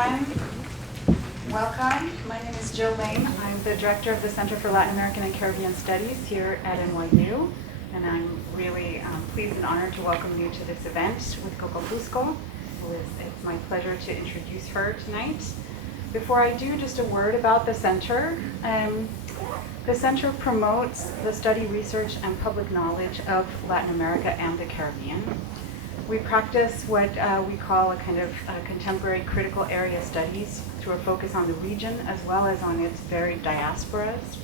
everyone. Welcome. My name is Jill Lane. I'm the director of the Center for Latin American and Caribbean Studies here at NYU, and I'm really pleased and honored to welcome you to this event with Coco Fusco. It's my pleasure to introduce her tonight. Before I do, just a word about the center. The center promotes the study, research, and public knowledge of Latin America and the Caribbean. We practice what we call a kind of contemporary critical area studies through a focus on the region as well as on its varied diasporas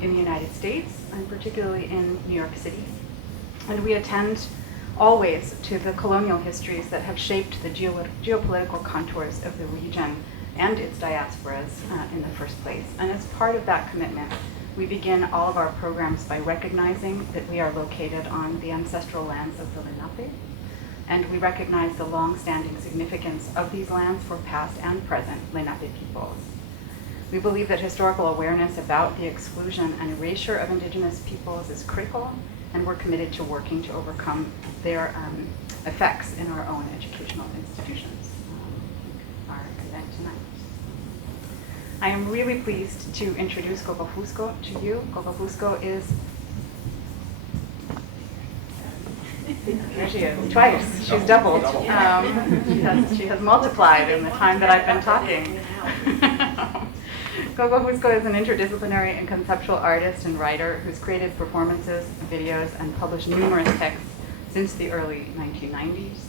in the United States, and particularly in New York City. And we attend always to the colonial histories that have shaped the geopolitical contours of the region and its diasporas in the first place. And as part of that commitment, we begin all of our programs by recognizing that we are located on the ancestral lands of the Lenape, and we recognize the long-standing significance of these lands for past and present Lenape peoples. We believe that historical awareness about the exclusion and erasure of indigenous peoples is critical, and we're committed to working to overcome their effects in our own educational institutions. Our event tonight. I am really pleased to introduce Coco Fusco to you. Coco Fusco is, here she is, twice. She's doubled. She has multiplied in the time that I've been talking. Coco Fusco is an interdisciplinary and conceptual artist and writer who's created performances, videos, and published numerous texts since the early 1990s.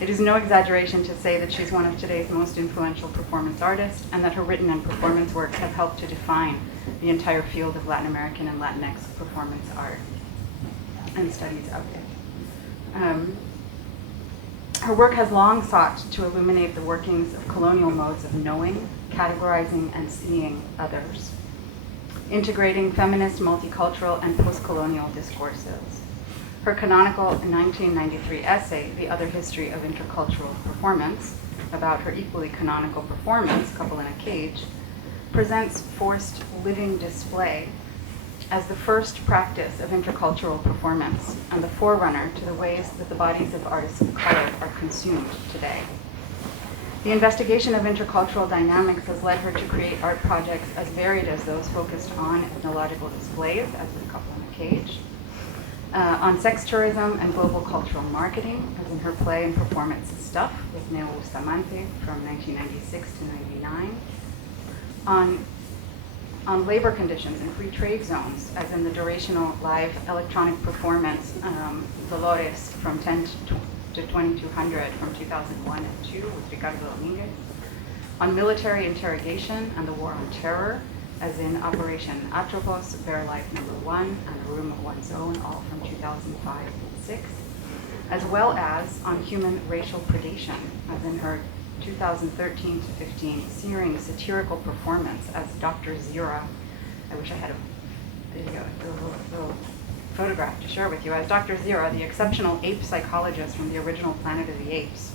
It is no exaggeration to say that she's one of today's most influential performance artists, and that her written and performance works have helped to define the entire field of Latin American and Latinx performance art and studies of it. Her work has long sought to illuminate the workings of colonial modes of knowing, categorizing, and seeing others, integrating feminist, multicultural, and post-colonial discourses. Her canonical 1993 essay, The Other History of Intercultural Performance, about her equally canonical performance, Couple in a Cage, presents forced living display as the first practice of intercultural performance and the forerunner to the ways that the bodies of artists of color are consumed today. The investigation of intercultural dynamics has led her to create art projects as varied as those focused on ethnological displays, as in Couple in a Cage, on sex tourism and global cultural marketing, as in her play and performance Stuff with Neo Bustamante from 1996 to 99, on labor conditions in free trade zones, as in the durational live electronic performance Dolores from 10 to 2200 from 2001 and 2 with Ricardo Dominguez, on military interrogation and the war on terror, as in Operation Atropos, Bare Life No. 1, and The Room of One's Own, all from 2005 and 6, as well as on human racial predation, as in her 2013 to 15 searing satirical performance as Dr. Zira. I wish I had a video, a little photograph to share with you, as Dr. Zira, the exceptional ape psychologist from the original Planet of the Apes,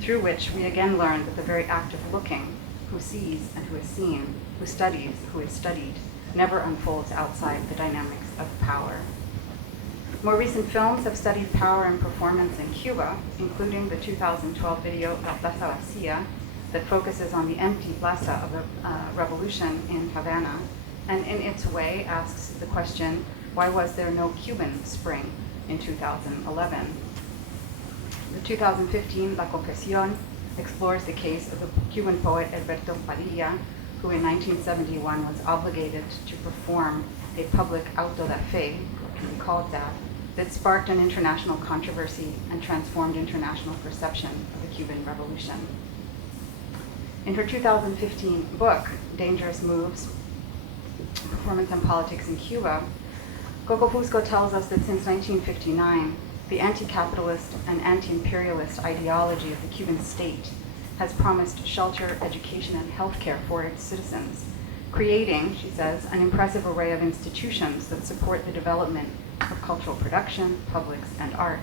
through which we again learn that the very act of looking, who sees and who is seen, who studies, who is studied, never unfolds outside the dynamics of power. More recent films have studied power and performance in Cuba, including the 2012 video La Plaza Vacía, that focuses on the empty plaza of the revolution in Havana, and in its way asks the question, why was there no Cuban spring in 2011? The 2015 La Confesión explores the case of the Cuban poet Alberto Padilla, who in 1971 was obligated to perform a public auto da fe, what can be called that sparked an international controversy and transformed international perception of the Cuban Revolution. In her 2015 book, Dangerous Moves, Performance and Politics in Cuba, Coco Fusco tells us that since 1959, the anti-capitalist and anti-imperialist ideology of the Cuban state has promised shelter, education, and healthcare for its citizens, creating, she says, an impressive array of institutions that support the development of cultural production, publics, and art.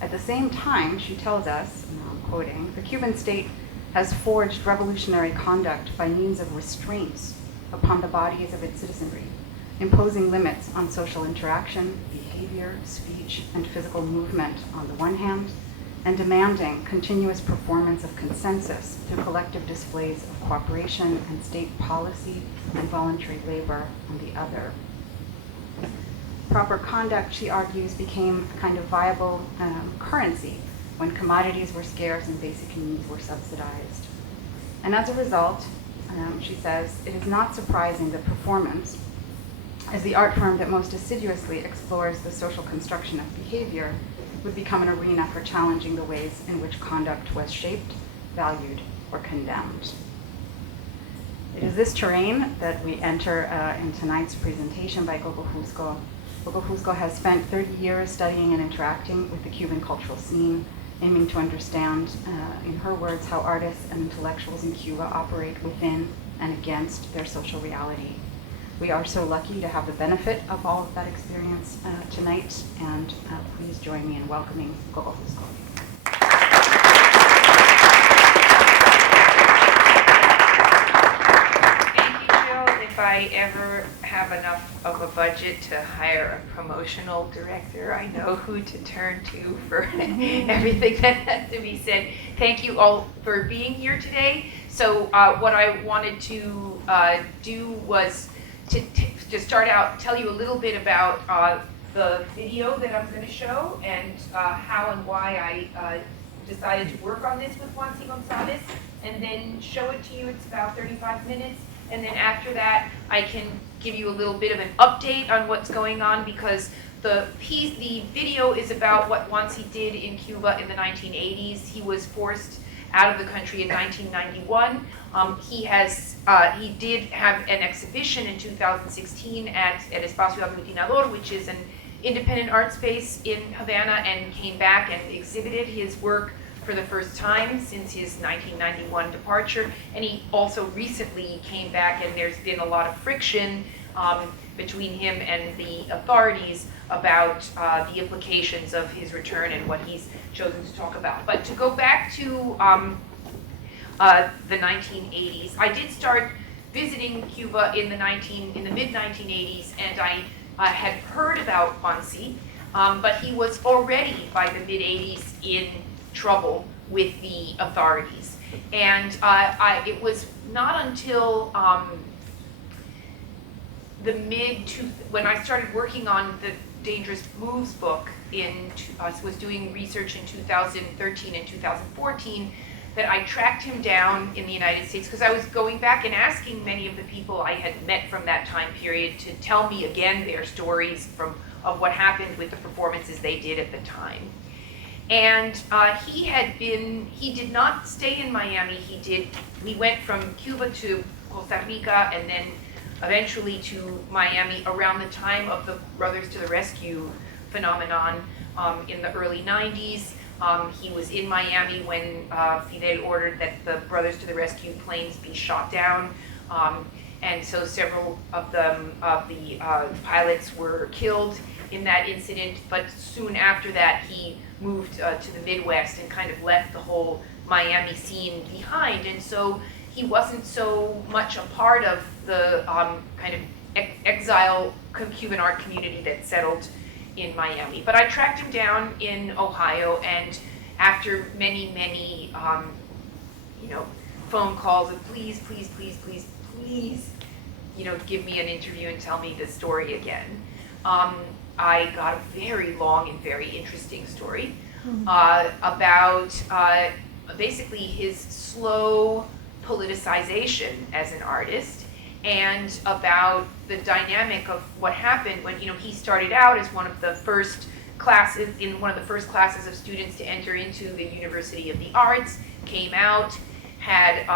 At the same time, she tells us, and I'm quoting, the Cuban state has forged revolutionary conduct by means of restraints upon the bodies of its citizenry, imposing limits on social interaction, behavior, speech, and physical movement on the one hand, and demanding continuous performance of consensus through collective displays of cooperation and state policy and voluntary labor on the other. Proper conduct, she argues, became a kind of viable currency when commodities were scarce and basic needs were subsidized. And as a result, she says, it is not surprising that performance, as the art form that most assiduously explores the social construction of behavior, would become an arena for challenging the ways in which conduct was shaped, valued, or condemned. It is this terrain that we enter in tonight's presentation by Coco Fusco. Coco Fusco has spent 30 years studying and interacting with the Cuban cultural scene, aiming to understand, in her words, how artists and intellectuals in Cuba operate within and against their social reality. We are so lucky to have the benefit of all of that experience tonight, and please join me in welcoming Coco Fusco. Thank you, Jill. If I ever have enough of a budget to hire a promotional director, I know who to turn to for everything that has to be said. Thank you all for being here today. So what I wanted to do was to start out, tell you a little bit about the video that I'm going to show and how and why I decided to work on this with JuanSí González, and then show it to you. It's about 35 minutes. And then after that, I can give you a little bit of an update on what's going on, because the video is about what JuanSí did in Cuba in the 1980s. He was forced out of the country in 1991. He did have an exhibition in 2016 at El Espacio Aglutinador, which is an independent art space in Havana, and came back and exhibited his work for the first time since his 1991 departure. And he also recently came back, and there's been a lot of friction between him and the authorities about the implications of his return and what he's chosen to talk about. But to go back to the 1980s, I did start visiting Cuba in the mid-1980s, and I had heard about JuanSí, but he was already by the mid-80s in trouble with the authorities. And it was not until when I started working on the Dangerous Moves book was doing research in 2013 and 2014, that I tracked him down in the United States, because I was going back and asking many of the people I had met from that time period to tell me again their stories of what happened with the performances they did at the time. And he did not stay in Miami. We went from Cuba to Costa Rica, and then eventually to Miami around the time of the Brothers to the Rescue phenomenon in the early 90s. He was in Miami when Fidel ordered that the Brothers to the Rescue planes be shot down. And so several of the pilots were killed in that incident. But soon after that, he moved to the Midwest and kind of left the whole Miami scene behind. And so he wasn't so much a part of the kind of exile Cuban art community that settled in Miami. But I tracked him down in Ohio, and after many phone calls of please, give me an interview and tell me the story again, I got a very long and very interesting story about basically his slow politicization as an artist, and about the dynamic of what happened when he started out as one of the first classes of students to enter into the University of the Arts, came out, had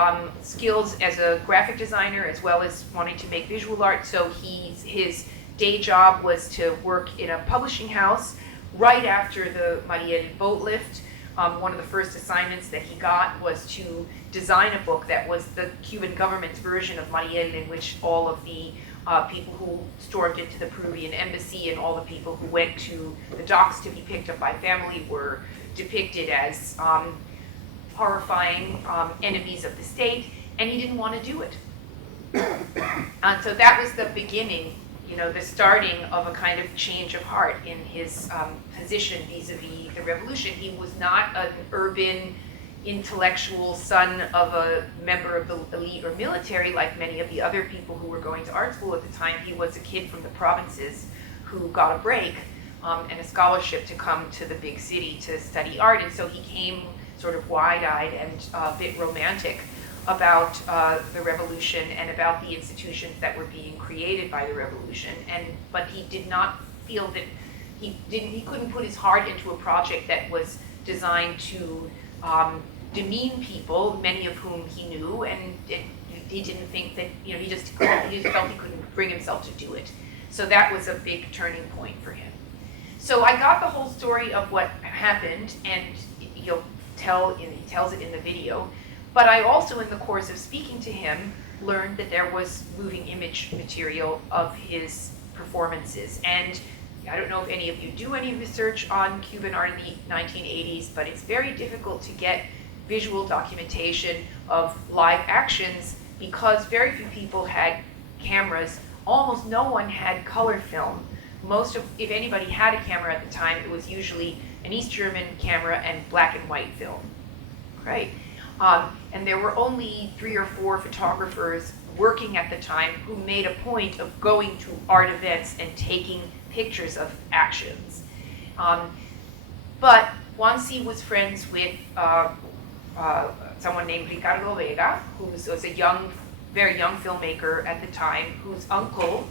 skills as a graphic designer as well as wanting to make visual art. So his day job was to work in a publishing house. Right after the Mariel boat lift, one of the first assignments that he got was to design a book that was the Cuban government's version of Mariel, in which all of the people who stormed into the Peruvian embassy and all the people who went to the docks to be picked up by family were depicted as horrifying enemies of the state, and he didn't want to do it. And so that was the beginning, you know, the starting of a kind of change of heart in his position vis-a-vis the revolution. He was not an urban intellectual son of a member of the elite or military like many of the other people who were going to art school at the time. He was a kid from the provinces who got a break and a scholarship to come to the big city to study art, and so he came sort of wide-eyed and a bit romantic about the revolution and about the institutions that were being created by the revolution. But he did not feel that he couldn't put his heart into a project that was designed to demean people, many of whom he knew, and he didn't think that, you know, he just felt he couldn't bring himself to do it. So that was a big turning point for him. So I got the whole story of what happened, and he tells it in the video. But I also, in the course of speaking to him, learned that there was moving image material of his performances. And I don't know if any of you do any research on Cuban art in the 1980s, but it's very difficult to get visual documentation of live actions because very few people had cameras. Almost no one had color film. If anybody had a camera at the time, it was usually an East German camera and black and white film, right? And there were only 3 or 4 photographers working at the time who made a point of going to art events and taking pictures of actions. But JuanSí was friends with someone named Ricardo Vega, who was a very young filmmaker at the time, whose uncle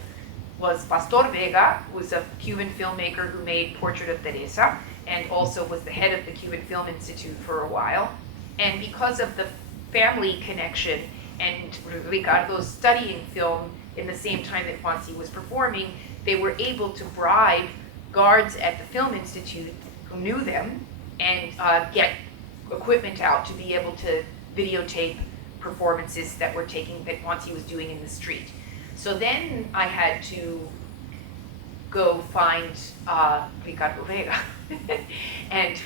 was Pastor Vega, who was a Cuban filmmaker who made Portrait of Teresa, and also was the head of the Cuban Film Institute for a while. And because of the family connection and Ricardo's studying film in the same time that JuanSí was performing, they were able to bribe guards at the Film Institute who knew them and get equipment out to be able to videotape performances that JuanSí was doing in the street. So then I had to go find Ricardo Vega, and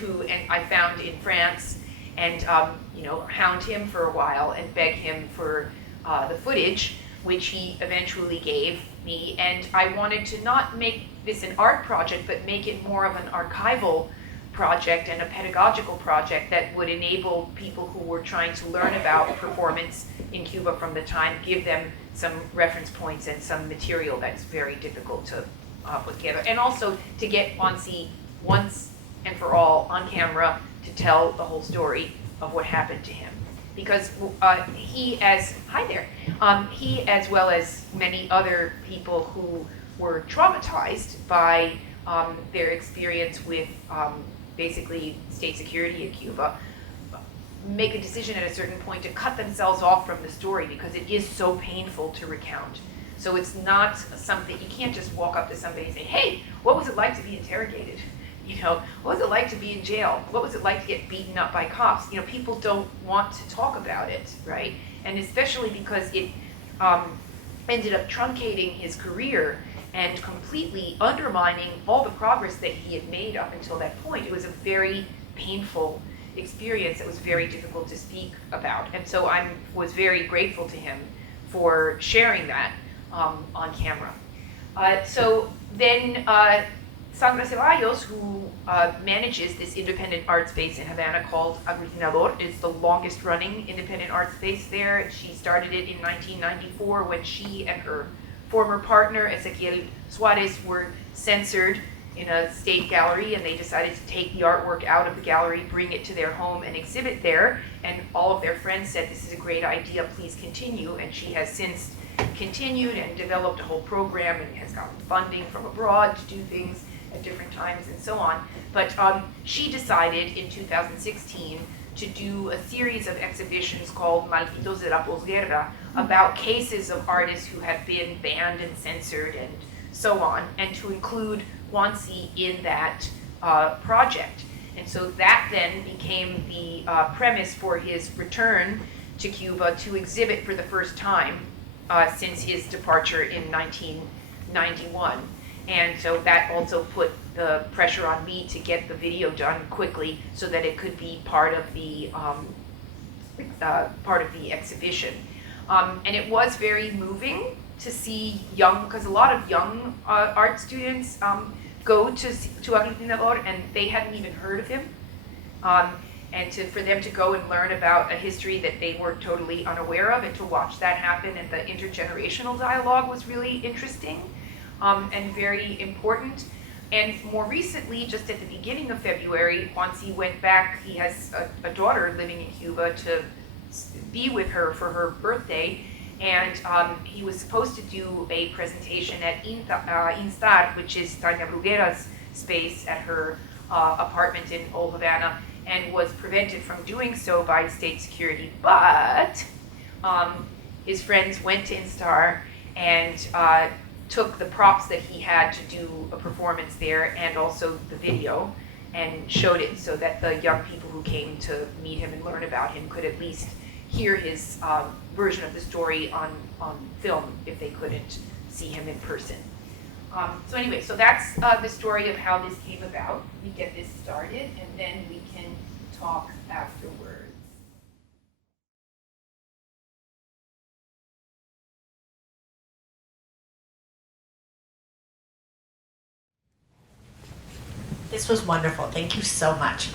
I found in France, and hound him for a while and beg him for the footage, which he eventually gave me. And I wanted to not make this an art project, but make it more of an archival project and a pedagogical project that would enable people who were trying to learn about performance in Cuba from the time, give them some reference points and some material that's very difficult to put together. And also to get JuanSí once and for all on camera to tell the whole story of what happened to him. Because he, as well as many other people who were traumatized by their experience with basically state security in Cuba, make a decision at a certain point to cut themselves off from the story because it is so painful to recount. So it's not something, you can't just walk up to somebody and say, hey, what was it like to be interrogated? What was it like to be in jail? What was it like to get beaten up by cops? People don't want to talk about it, right? And especially because it ended up truncating his career and completely undermining all the progress that he had made up until that point. It was a very painful experience that was very difficult to speak about. And so I was very grateful to him for sharing that on camera. So then Sandra Ceballos, who manages this independent art space in Havana called Aglutinador, is the longest running independent art space there. She started it in 1994 when she and her former partner, Ezequiel Suarez, were censored in a state gallery, and they decided to take the artwork out of the gallery, bring it to their home and exhibit there. And all of their friends said, this is a great idea, please continue. And she has since continued and developed a whole program and has gotten funding from abroad to do things at different times and so on. But she decided in 2016 to do a series of exhibitions called Malditos de la Posguerra about cases of artists who have been banned and censored and so on, and to include JuanSí in that project. And so that then became the premise for his return to Cuba to exhibit for the first time since his departure in 1991. And so that also put the pressure on me to get the video done quickly so that it could be part of the exhibition. And it was very moving to see young, because a lot of young art students go to Aglutinador and they hadn't even heard of him. And for them to go and learn about a history that they were totally unaware of, and to watch that happen, and the intergenerational dialogue was really interesting and very important. And more recently, just at the beginning of February, JuanSí went back. He has a daughter living in Cuba, to be with her for her birthday, and he was supposed to do a presentation at Instar, which is Tania Bruguera's space at her apartment in Old Havana, and was prevented from doing so by state security. But his friends went to Instar and took the props that he had to do a performance there, and also the video, and showed it so that the young people who came to meet him and learn about him could at least hear his version of the story on film if they couldn't see him in person. So anyway, so that's the story of how this came about. We get this started, and then we can talk afterwards. This was wonderful. Thank you so much.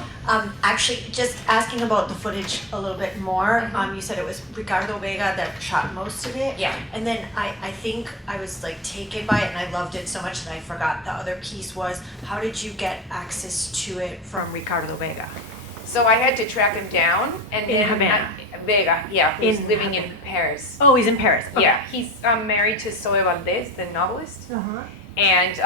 Actually, just asking about the footage a little bit more. You said it was Ricardo Vega that shot most of it. Yeah. And then I think I was like taken by it, and I loved it so much that I forgot the other piece was, how did you get access to it from Ricardo Vega? So I had to track him down, and In then Havana. Vega, yeah, who's In living in Havana. Paris. Oh, he's in Paris. Okay. Yeah, he's married to Zoe Valdez, the novelist. Uh-huh. And,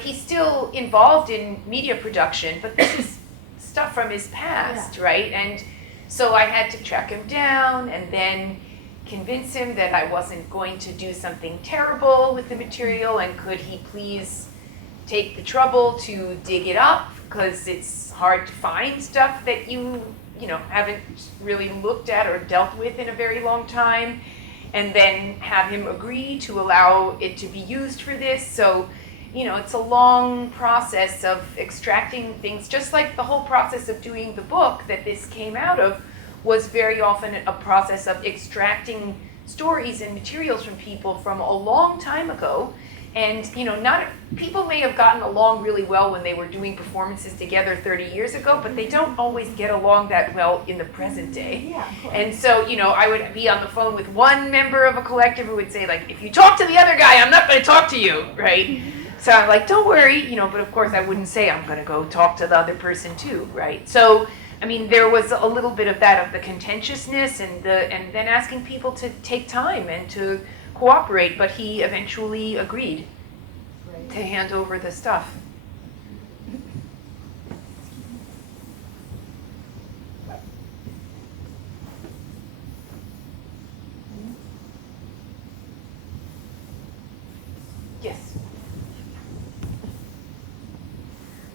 he's still involved in media production, but this is stuff from his past, right? And so I had to track him down and then convince him that I wasn't going to do something terrible with the material, and could he please take the trouble to dig it up, because it's hard to find stuff that you haven't really looked at or dealt with in a very long time. And then have him agree to allow it to be used for this. So, it's a long process of extracting things, just like the whole process of doing the book that this came out of was very often a process of extracting stories and materials from people from a long time ago. And, people may have gotten along really well when they were doing performances together 30 years ago, but they don't always get along that well in the present day. Yeah, of course. And so, I would be on the phone with one member of a collective who would say, like, if you talk to the other guy, I'm not going to talk to you, right? So I'm like, don't worry, but of course I wouldn't say I'm going to go talk to the other person too, right? So, there was a little bit of that, of the contentiousness and then asking people to take time and to cooperate, but he eventually agreed to hand over the stuff. Yes.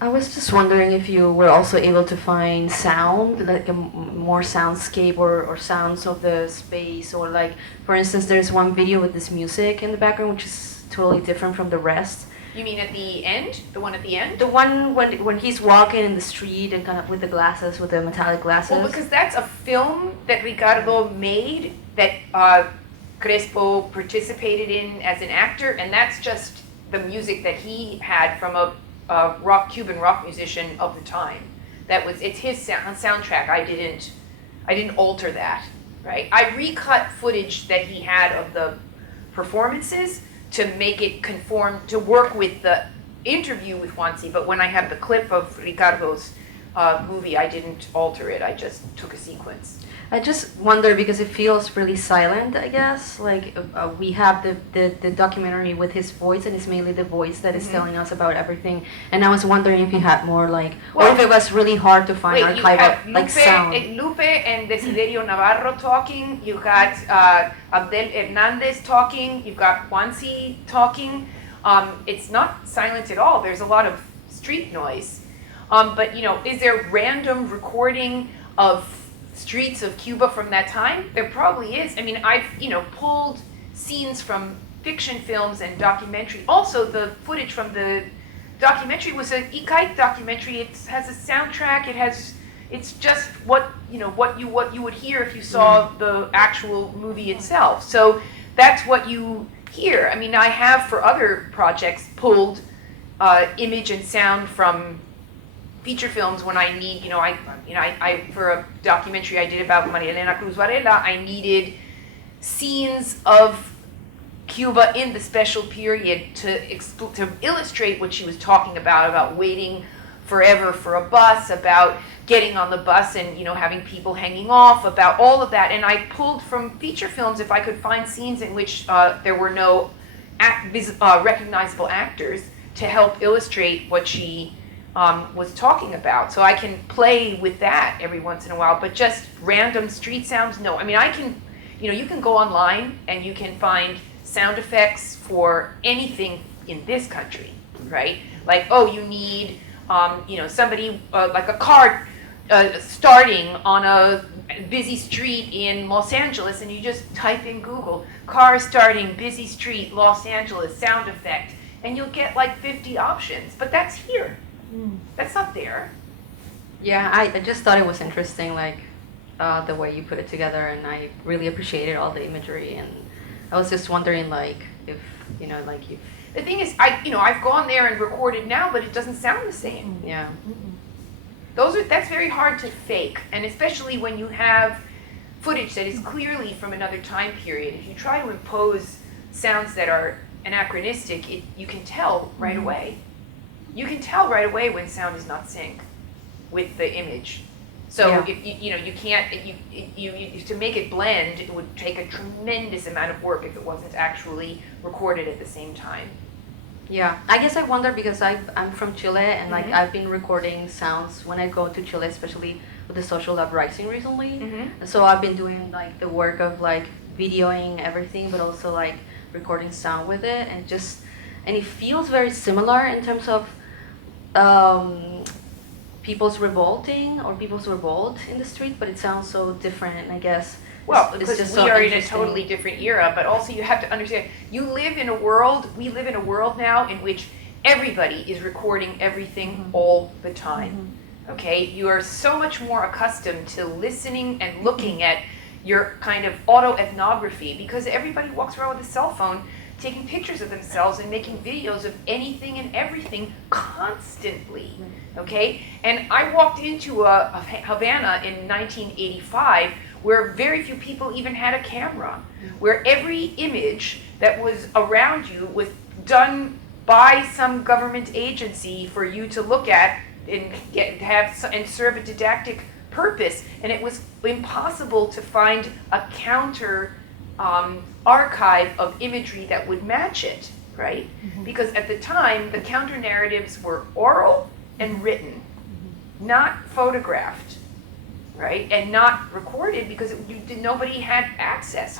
I was just wondering if you were also able to find sound, like a more soundscape or sounds of the space, or like, for instance, there's one video with this music in the background which is totally different from the rest. You mean at the end? The one at the end? The one when he's walking in the street and kind of with the glasses, with the metallic glasses. Well, because that's a film that Ricardo made that Crespo participated in as an actor, and that's just the music that he had from a Cuban rock musician of the time. It's his soundtrack. I didn't alter that, right? I recut footage that he had of the performances to make it conform, to work with the interview with JuanSí, but when I have the clip of Ricardo's movie, I didn't alter it, I just took a sequence. I just wonder, because it feels really silent, I guess. Like we have the documentary with his voice, and it's mainly the voice that is telling us about everything. And I was wondering if you had more or if it was really hard to find archival sound. Lupe and Desiderio Navarro talking. You got Abdel Hernandez talking. You've got JuanSí talking. It's not silent at all. There's a lot of street noise. But is there random recording of streets of Cuba from that time? There probably is. I've pulled scenes from fiction films and documentary. Also, the footage from the documentary was a Ikaik documentary. It has a soundtrack. It's just what you would hear if you saw the actual movie itself. So that's what you here. I mean, I have for other projects pulled image and sound from feature films when I need, I for a documentary I did about Maria Elena Cruz Varela, I needed scenes of Cuba in the special period to illustrate what she was talking about waiting forever for a bus, about getting on the bus and having people hanging off, about all of that. And I pulled from feature films if I could find scenes in which there were no recognizable actors to help illustrate what she was talking about. So I can play with that every once in a while, but just random street sounds, no. I mean, I can, you can go online and you can find sound effects for anything in this country, right? Like, oh, you need, somebody, like a car starting on a busy street in Los Angeles, and you just type in Google, car starting, busy street, Los Angeles, sound effect, and you'll get like 50 options, but that's here. That's not there. Yeah, I just thought it was interesting, like the way you put it together, and I really appreciated all the imagery. And I was just wondering, like, if like you. The thing is, I've gone there and recorded now, but it doesn't sound the same. Yeah. That's very hard to fake, and especially when you have footage that is clearly from another time period. If you try to impose sounds that are anachronistic, you can tell right away. You can tell right away when sound is not synced with the image. So Yeah. if you can't, to make it blend, it would take a tremendous amount of work if it wasn't actually recorded at the same time. Yeah, I guess I wonder because I'm from Chile, and like Mhm. I've been recording sounds when I go to Chile, especially with the social uprising recently. Mhm. So I've been doing like the work of like videoing everything, but also like recording sound with it, and it feels very similar in terms of people's revolt in the street, but it sounds so different, I guess. Well, It's because just we so are in a interesting. totally different era, but also you have to understand, we live in a world now in which everybody is recording everything all the time, okay? You are so much more accustomed to listening and looking at your kind of autoethnography, because everybody walks around with a cell phone taking pictures of themselves and making videos of anything and everything constantly, okay? And I walked into a Havana in 1985 where very few people even had a camera, where every image that was around you was done by some government agency for you to look at and serve a didactic purpose, and it was impossible to find a counter archive of imagery that would match it, right? Because at the time, the counter narratives were oral and written, not photographed, right? And not recorded because nobody had access.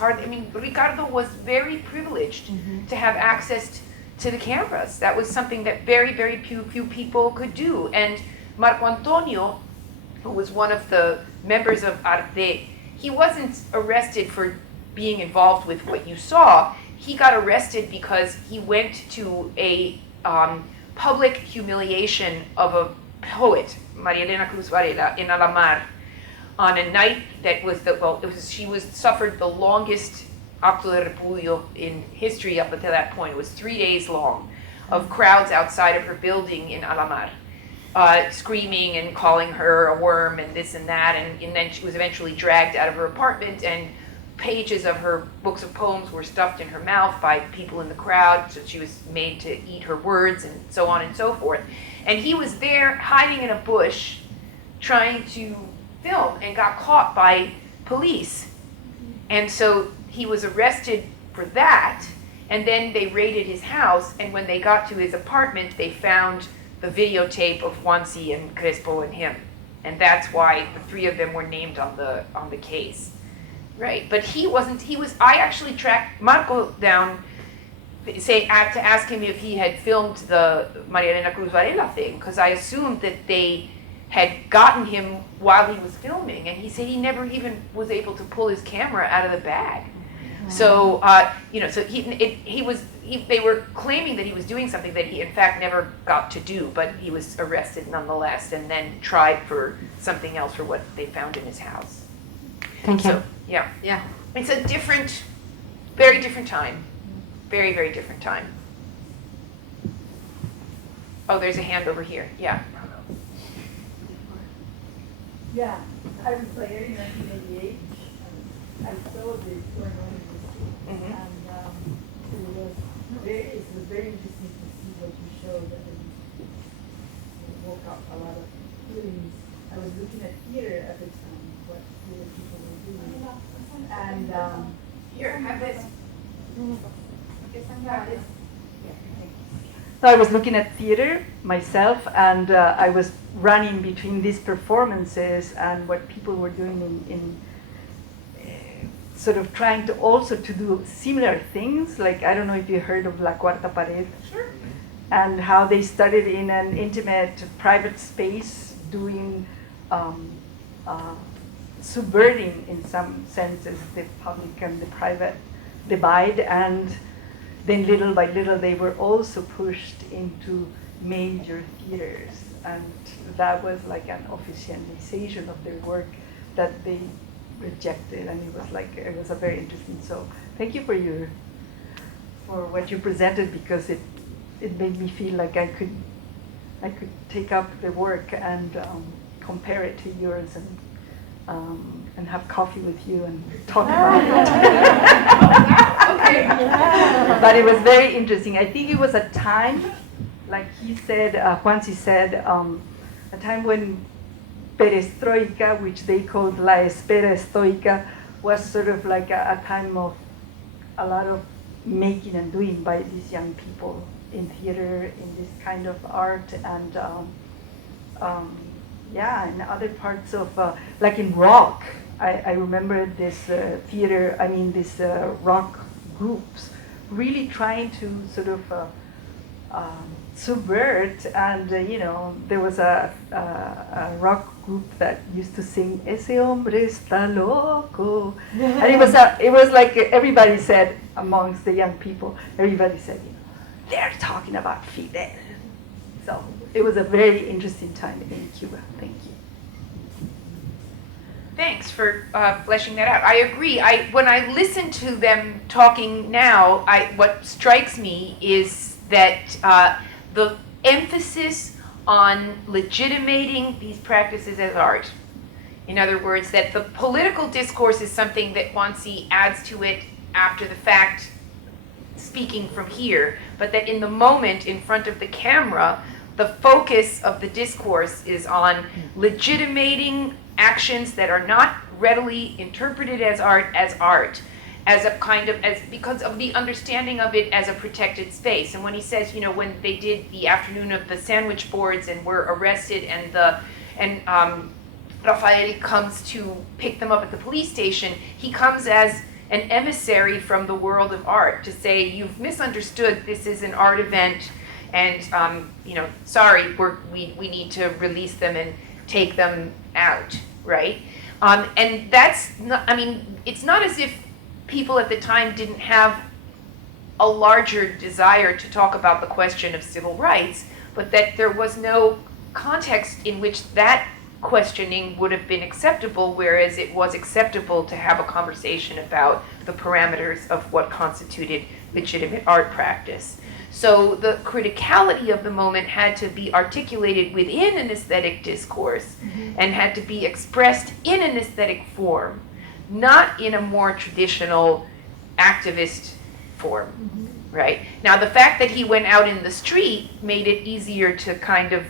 Ricardo was very privileged to have access to the cameras. That was something that very, very few people could do. And Marco Antonio, who was one of the members of Arte, he wasn't arrested for being involved with what you saw. He got arrested because he went to a public humiliation of a poet, Maria Elena Cruz Varela, in Alamar, on a night that was she suffered the longest acto de repudio in history up until that point. It was 3 days long of crowds outside of her building in Alamar, screaming and calling her a worm and this and that, and then she was eventually dragged out of her apartment, and pages of her books of poems were stuffed in her mouth by people in the crowd, so she was made to eat her words and so on and so forth. And he was there hiding in a bush trying to film and got caught by police. And so he was arrested for that, and then they raided his house, and when they got to his apartment, they found the videotape of JuanSí and Crespo and him. And that's why the three of them were named on the case. Right, but I actually tracked Marco down to ask him if he had filmed the Maria Elena Cruz Varela thing, because I assumed that they had gotten him while he was filming, and he said he never even was able to pull his camera out of the bag. So, they were claiming that he was doing something that he in fact never got to do, but he was arrested nonetheless and then tried for something else for what they found in his house. Thank you. So, yeah. Yeah. It's a very different time. very, very different time. Oh, there's a hand over here. Yeah. Yeah, I was there in 1988. I saw the going on in the street, Mhm. and it was very interesting to see what you showed. And it woke up a lot of feelings. I was looking at theater at the time, what theater people were doing, and Here, have this. so I was looking at theater myself, and I was running between these performances and what people were doing in sort of trying to also to do similar things. Like, I don't know if you heard of La Cuarta Pared. Sure. And how they started in an intimate private space doing subverting in some senses the public and the private divide, and then little by little they were also pushed into major theaters, and that was like an officialization of their work that they rejected, and it was a very interesting. So thank you for what you presented, because it made me feel like I could take up the work and compare it to yours, and have coffee with you and talk about it. Okay. But it was very interesting. I think it was a time, like he said, JuanSí said, a time when perestroika, which they called la espera estoica, was sort of like a time of a lot of making and doing by these young people in theater, in this kind of art, and in other parts of, like in rock. I remember this theater, these rock groups really trying to sort of subvert, and there was a rock group that used to sing "Ese hombre está loco," and it was like everybody said amongst the young people, everybody said, they're talking about Fidel. So it was a very interesting time in Cuba. Thank you. Thanks for fleshing that out. I agree. When I listen to them talking now, what strikes me is that the emphasis on legitimating these practices as art. In other words, that the political discourse is something that JuanSí adds to it after the fact, speaking from here, but that in the moment in front of the camera, the focus of the discourse is on legitimating actions that are not readily interpreted as art, as a kind of, because of the understanding of it as a protected space. And when he says, when they did the afternoon of the sandwich boards and were arrested, and Rafael comes to pick them up at the police station, he comes as an emissary from the world of art to say, you've misunderstood, this is an art event, and sorry, we need to release them and take them out, right? And that's not, it's not as if people at the time didn't have a larger desire to talk about the question of civil rights, but that there was no context in which that questioning would have been acceptable, whereas it was acceptable to have a conversation about the parameters of what constituted legitimate art practice. So the criticality of the moment had to be articulated within an aesthetic discourse, and had to be expressed in an aesthetic form, not in a more traditional activist form, right? Now, the fact that he went out in the street made it easier to kind of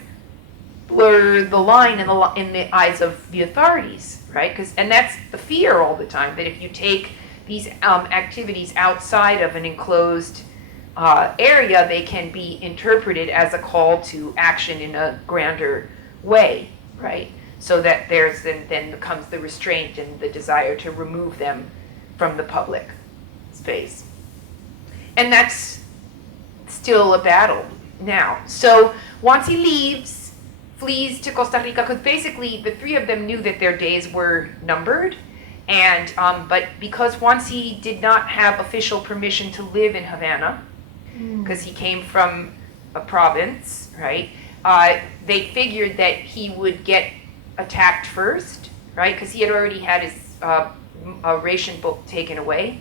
blur the line in the eyes of the authorities, right? And that's the fear all the time, that if you take these activities outside of an enclosed area, they can be interpreted as a call to action in a grander way, right? So that then comes the restraint and the desire to remove them from the public space. And that's still a battle now. So JuanSí leaves, flees to Costa Rica, because basically the three of them knew that their days were numbered. And but because JuanSí did not have official permission to live in Havana, because he came from a province, right? They figured that he would get attacked first, right? Because he had already had his ration book taken away,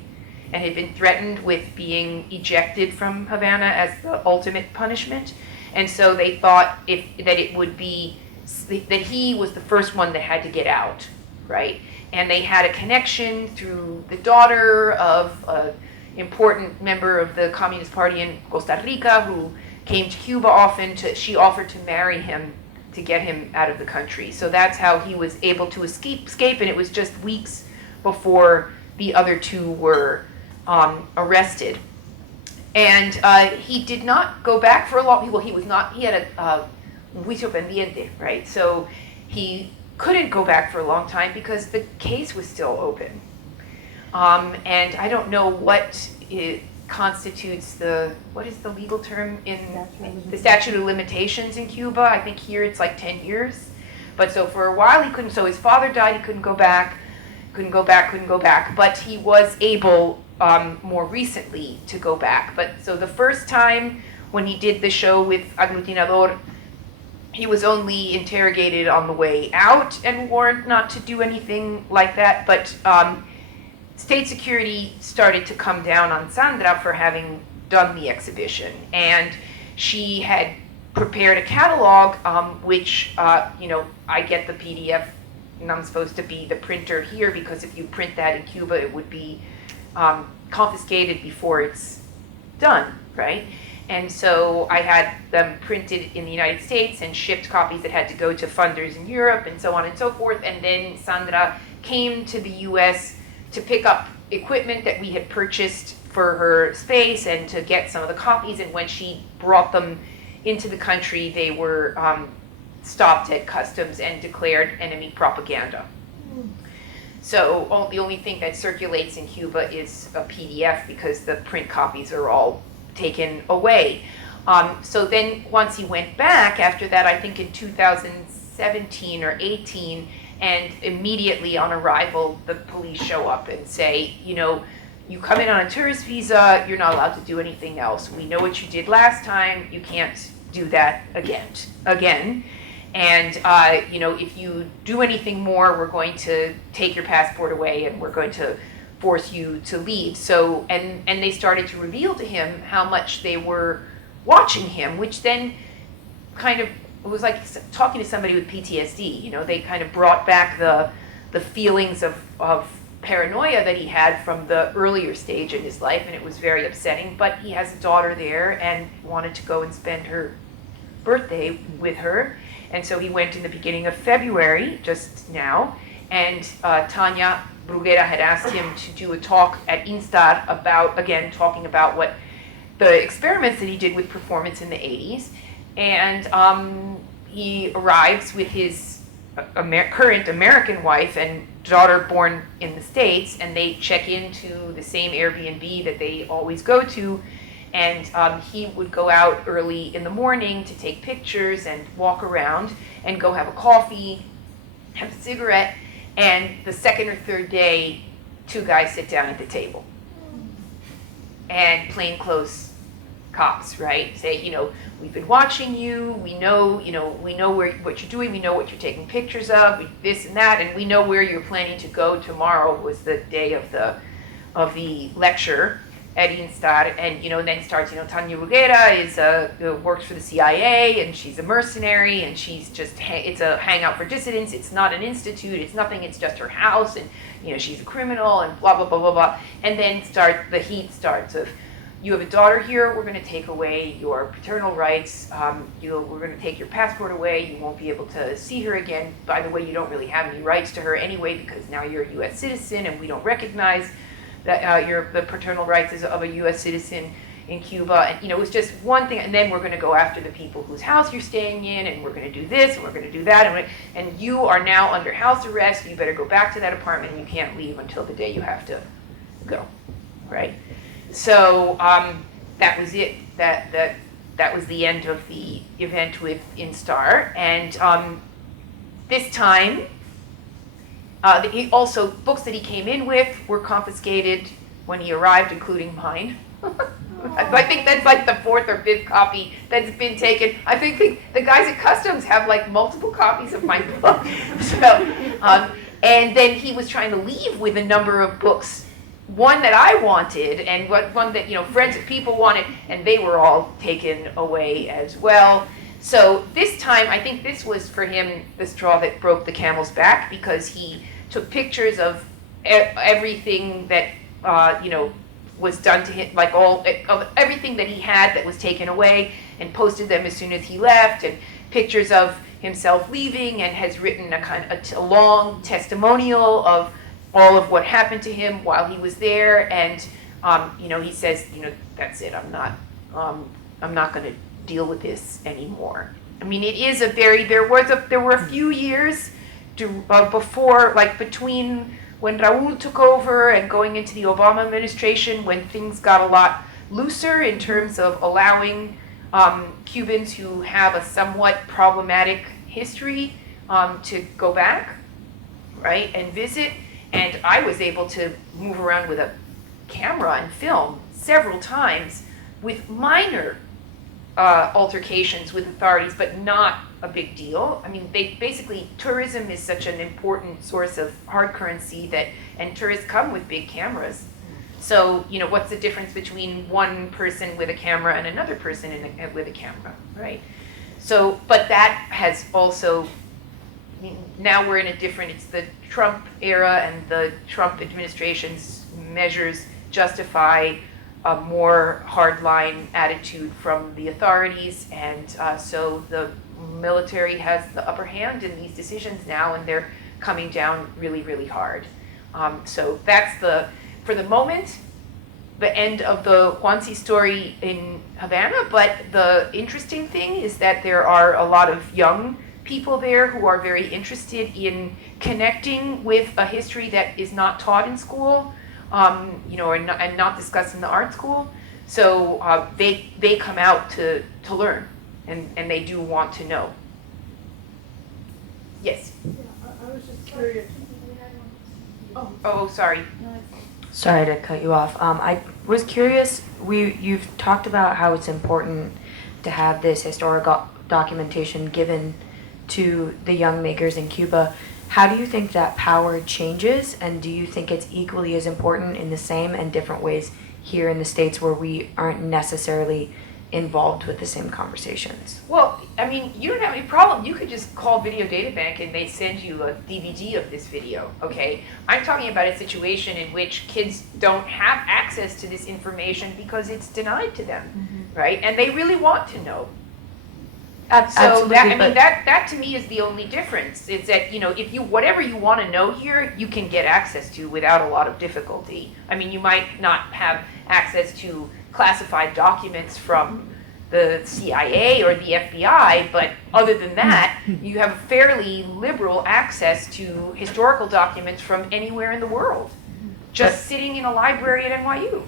and had been threatened with being ejected from Havana as the ultimate punishment. And so they thought that he was the first one that had to get out, right? And they had a connection through the daughter of an important member of the Communist Party in Costa Rica who came to Cuba often. She offered to marry him to get him out of the country. So that's how he was able to escape, and it was just weeks before the other two were arrested. And he did not go back for a long, well, he had a juicio pendiente, right? So he couldn't go back for a long time because the case was still open. And I don't know what constitutes what is the legal term in the statute of limitations in Cuba? I think here it's like 10 years. But so for a while he couldn't, so his father died, he couldn't go back, but he was able more recently to go back. But so the first time when he did the show with Aglutinador, he was only interrogated on the way out and warned not to do anything like that, but state security started to come down on Sandra for having done the exhibition, and she had prepared a catalog, which, I get the PDF, and I'm supposed to be the printer here, because if you print that in Cuba, it would be confiscated before it's done, right? And so I had them printed in the United States and shipped copies that had to go to funders in Europe and so on and so forth. And then Sandra came to the US to pick up equipment that we had purchased for her space and to get some of the copies. And when she brought them into the country, they were stopped at customs and declared enemy propaganda. So the only thing that circulates in Cuba is a PDF because the print copies are all taken away. So then once he went back after that, I think in 2017 or 18, and immediately on arrival, the police show up and say, you come in on a tourist visa, you're not allowed to do anything else. We know what you did last time, you can't do that again. And, if you do anything more, we're going to take your passport away and we're going to force you to leave. So, and they started to reveal to him how much they were watching him, which then kind of, it was like talking to somebody with PTSD. They kind of brought back the feelings of paranoia that he had from the earlier stage in his life, and it was very upsetting. But he has a daughter there and wanted to go and spend her birthday with her. And so he went in the beginning of February, just now, and Tanya Bruguera had asked him to do a talk at Instar about, again, talking about what the experiments that he did with performance in the 80s. And he arrives with his current American wife and daughter born in the States, and they check into the same Airbnb that they always go to. And he would go out early in the morning to take pictures and walk around and go have a coffee, have a cigarette. And the second or third day, two guys sit down at the table. And plainclothes cops, right? Say, we've been watching you. We know what you're doing. We know what you're taking pictures of. This and that, and we know where you're planning to go tomorrow. Was the day of the lecture at Instar, and then starts. Tanya Bruguera works for the CIA, and she's a mercenary, and she's just it's a hangout for dissidents. It's not an institute. It's nothing. It's just her house, and she's a criminal, and blah blah blah blah blah. And then the heat starts of, you have a daughter here. We're going to take away your paternal rights. We're going to take your passport away. You won't be able to see her again. By the way, you don't really have any rights to her anyway because now you're a U.S. citizen, and we don't recognize that the paternal rights of a U.S. citizen in Cuba. And it was just one thing. And then we're going to go after the people whose house you're staying in, and we're going to do this, and we're going to do that, and you are now under house arrest. You better go back to that apartment, and you can't leave until the day you have to go, right? So that was it. That was the end of the event with Instar. And this time, also books that he came in with were confiscated when he arrived, including mine. I think that's like the fourth or fifth copy that's been taken. I think the guys at customs have like multiple copies of my book. So, and then he was trying to leave with a number of books one that I wanted and one that, friends and people wanted, and they were all taken away as well. So this time, I think this was for him the straw that broke the camel's back, because he took pictures of everything that, was done to him, like of everything that he had that was taken away, and posted them as soon as he left, and pictures of himself leaving, and has written a long testimonial of all of what happened to him while he was there. And he says, that's it, I'm not going to deal with this anymore. I mean, it is there were a few years before, like between when Raul took over and going into the Obama administration, when things got a lot looser in terms of allowing Cubans who have a somewhat problematic history to go back, right, and visit. And I was able to move around with a camera and film several times with minor altercations with authorities, but not a big deal. I mean, tourism is such an important source of hard currency and tourists come with big cameras. So, what's the difference between one person with a camera and another person with a camera, right? So, but that has also, now we're in it's the Trump era, and the Trump administration's measures justify a more hardline attitude from the authorities, and so the military has the upper hand in these decisions now, and they're coming down really, really hard. So that's for the moment, the end of the JuanSí story in Havana. But the interesting thing is that there are a lot of young people there who are very interested in connecting with a history that is not taught in school, and not discussed in the art school. So they come out to learn, and they do want to know. Yes. Yeah, I was just curious. Oh, sorry. Sorry to cut you off. I was curious, you've talked about how it's important to have this historical documentation given to the young makers in Cuba. How do you think that power changes, and do you think it's equally as important in the same and different ways here in the States, where we aren't necessarily involved with the same conversations? Well, I mean, you don't have any problem. You could just call Video Data Bank and they send you a DVD of this video, okay? I'm talking about a situation in which kids don't have access to this information because it's denied to them, right? And they really want to know. So that to me is the only difference. Is that, if whatever you want to know here, you can get access to without a lot of difficulty. I mean, you might not have access to classified documents from the CIA or the FBI, but other than that, you have fairly liberal access to historical documents from anywhere in the world, just sitting in a library at NYU.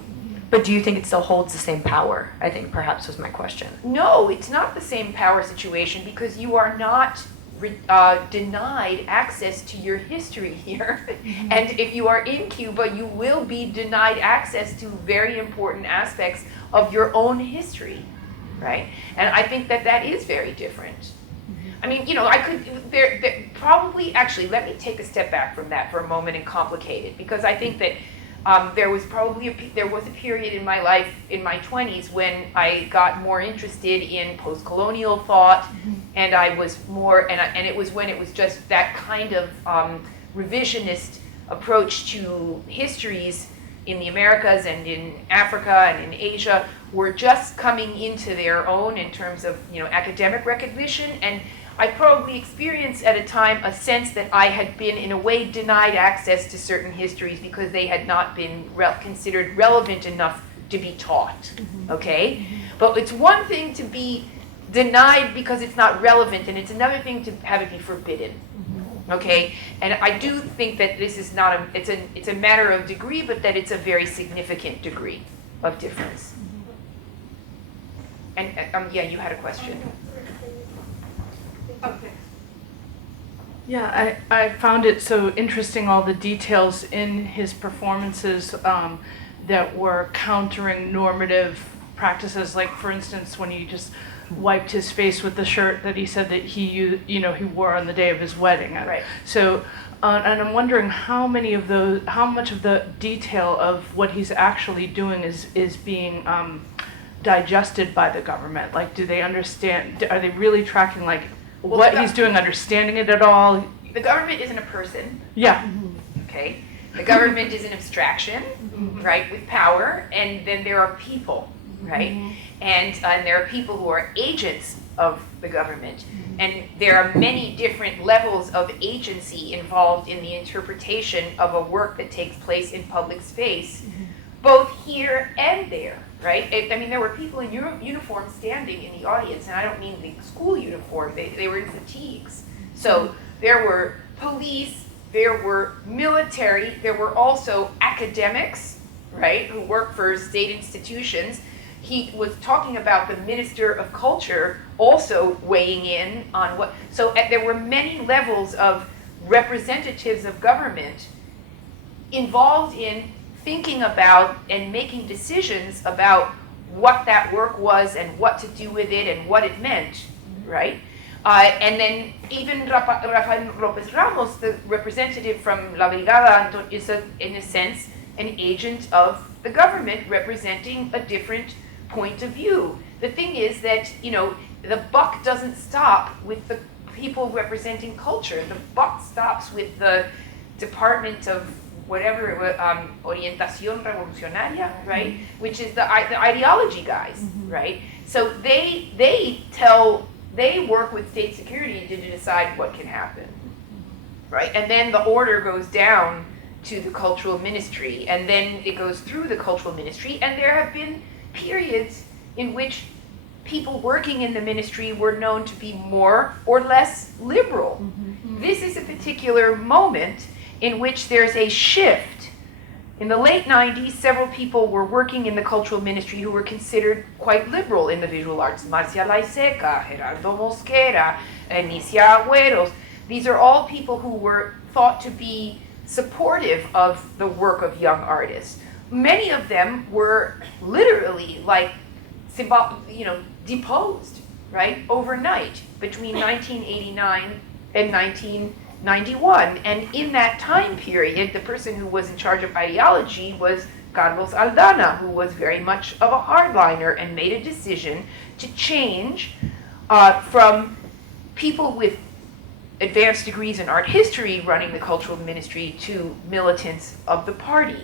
But do you think it still holds the same power? I think perhaps was my question. No, it's not the same power situation, because you are not denied access to your history here. And if you are in Cuba, you will be denied access to very important aspects of your own history, right? And I think that is very different. I mean, I could, probably, actually, let me take a step back from that for a moment and complicate it, because I think that there was a period in my life, in my 20s, when I got more interested in post-colonial thought, and I was more, and it was when it was just that kind of revisionist approach to histories in the Americas and in Africa and in Asia were just coming into their own in terms of, academic recognition. And I probably experienced at a time a sense that I had been in a way denied access to certain histories because they had not been considered relevant enough to be taught, okay? But it's one thing to be denied because it's not relevant, and it's another thing to have it be forbidden, okay? And I do think that this is not it's a matter of degree, but that it's a very significant degree of difference. And yeah, you had a question. Okay. Yeah, I found it so interesting, all the details in his performances that were countering normative practices. Like, for instance, when he just wiped his face with the shirt that he said that he wore on the day of his wedding. Right. So And I'm wondering how much of the detail of what he's actually doing is being digested by the government. Like, do they understand? Are they really tracking like Well, what he's doing, understanding it at all? The government isn't a person, Yeah. okay? The government is an abstraction, right, with power, and then there are people, right? And there are people who are agents of the government. And there are many different levels of agency involved in the interpretation of a work that takes place in public space, both here and there, right? I mean, there were people in uniform standing in the audience, and I don't mean the school uniform, they were in fatigues. So there were police, there were military, there were also academics, right, who work for state institutions. He was talking about the Minister of Culture also weighing in on what, so there were many levels of representatives of government involved in thinking about and making decisions about what that work was and what to do with it and what it meant, right? And then even Rafael Lopez Ramos, the representative from La Brigada, is in a sense an agent of the government representing a different point of view. The thing is that, you know, the buck doesn't stop with the people representing culture. The buck stops with the Department of whatever, Orientación Revolucionaria, right? Which is the ideology guys, right? So they work with state security to decide what can happen, right? And then the order goes down to the cultural ministry, and then it goes through the cultural ministry, and there have been periods in which people working in the ministry were known to be more or less liberal. This is a particular moment in which there's a shift. In the late 90s, several people were working in the cultural ministry who were considered quite liberal in the visual arts. Marcia Laiseca, Gerardo Mosquera, Anicia Agüeros. These are all people who were thought to be supportive of the work of young artists. Many of them were literally deposed, right, overnight between 1989 and 1991. And in that time period, the person who was in charge of ideology was Carlos Aldana, who was very much of a hardliner and made a decision to change from people with advanced degrees in art history running the cultural ministry to militants of the party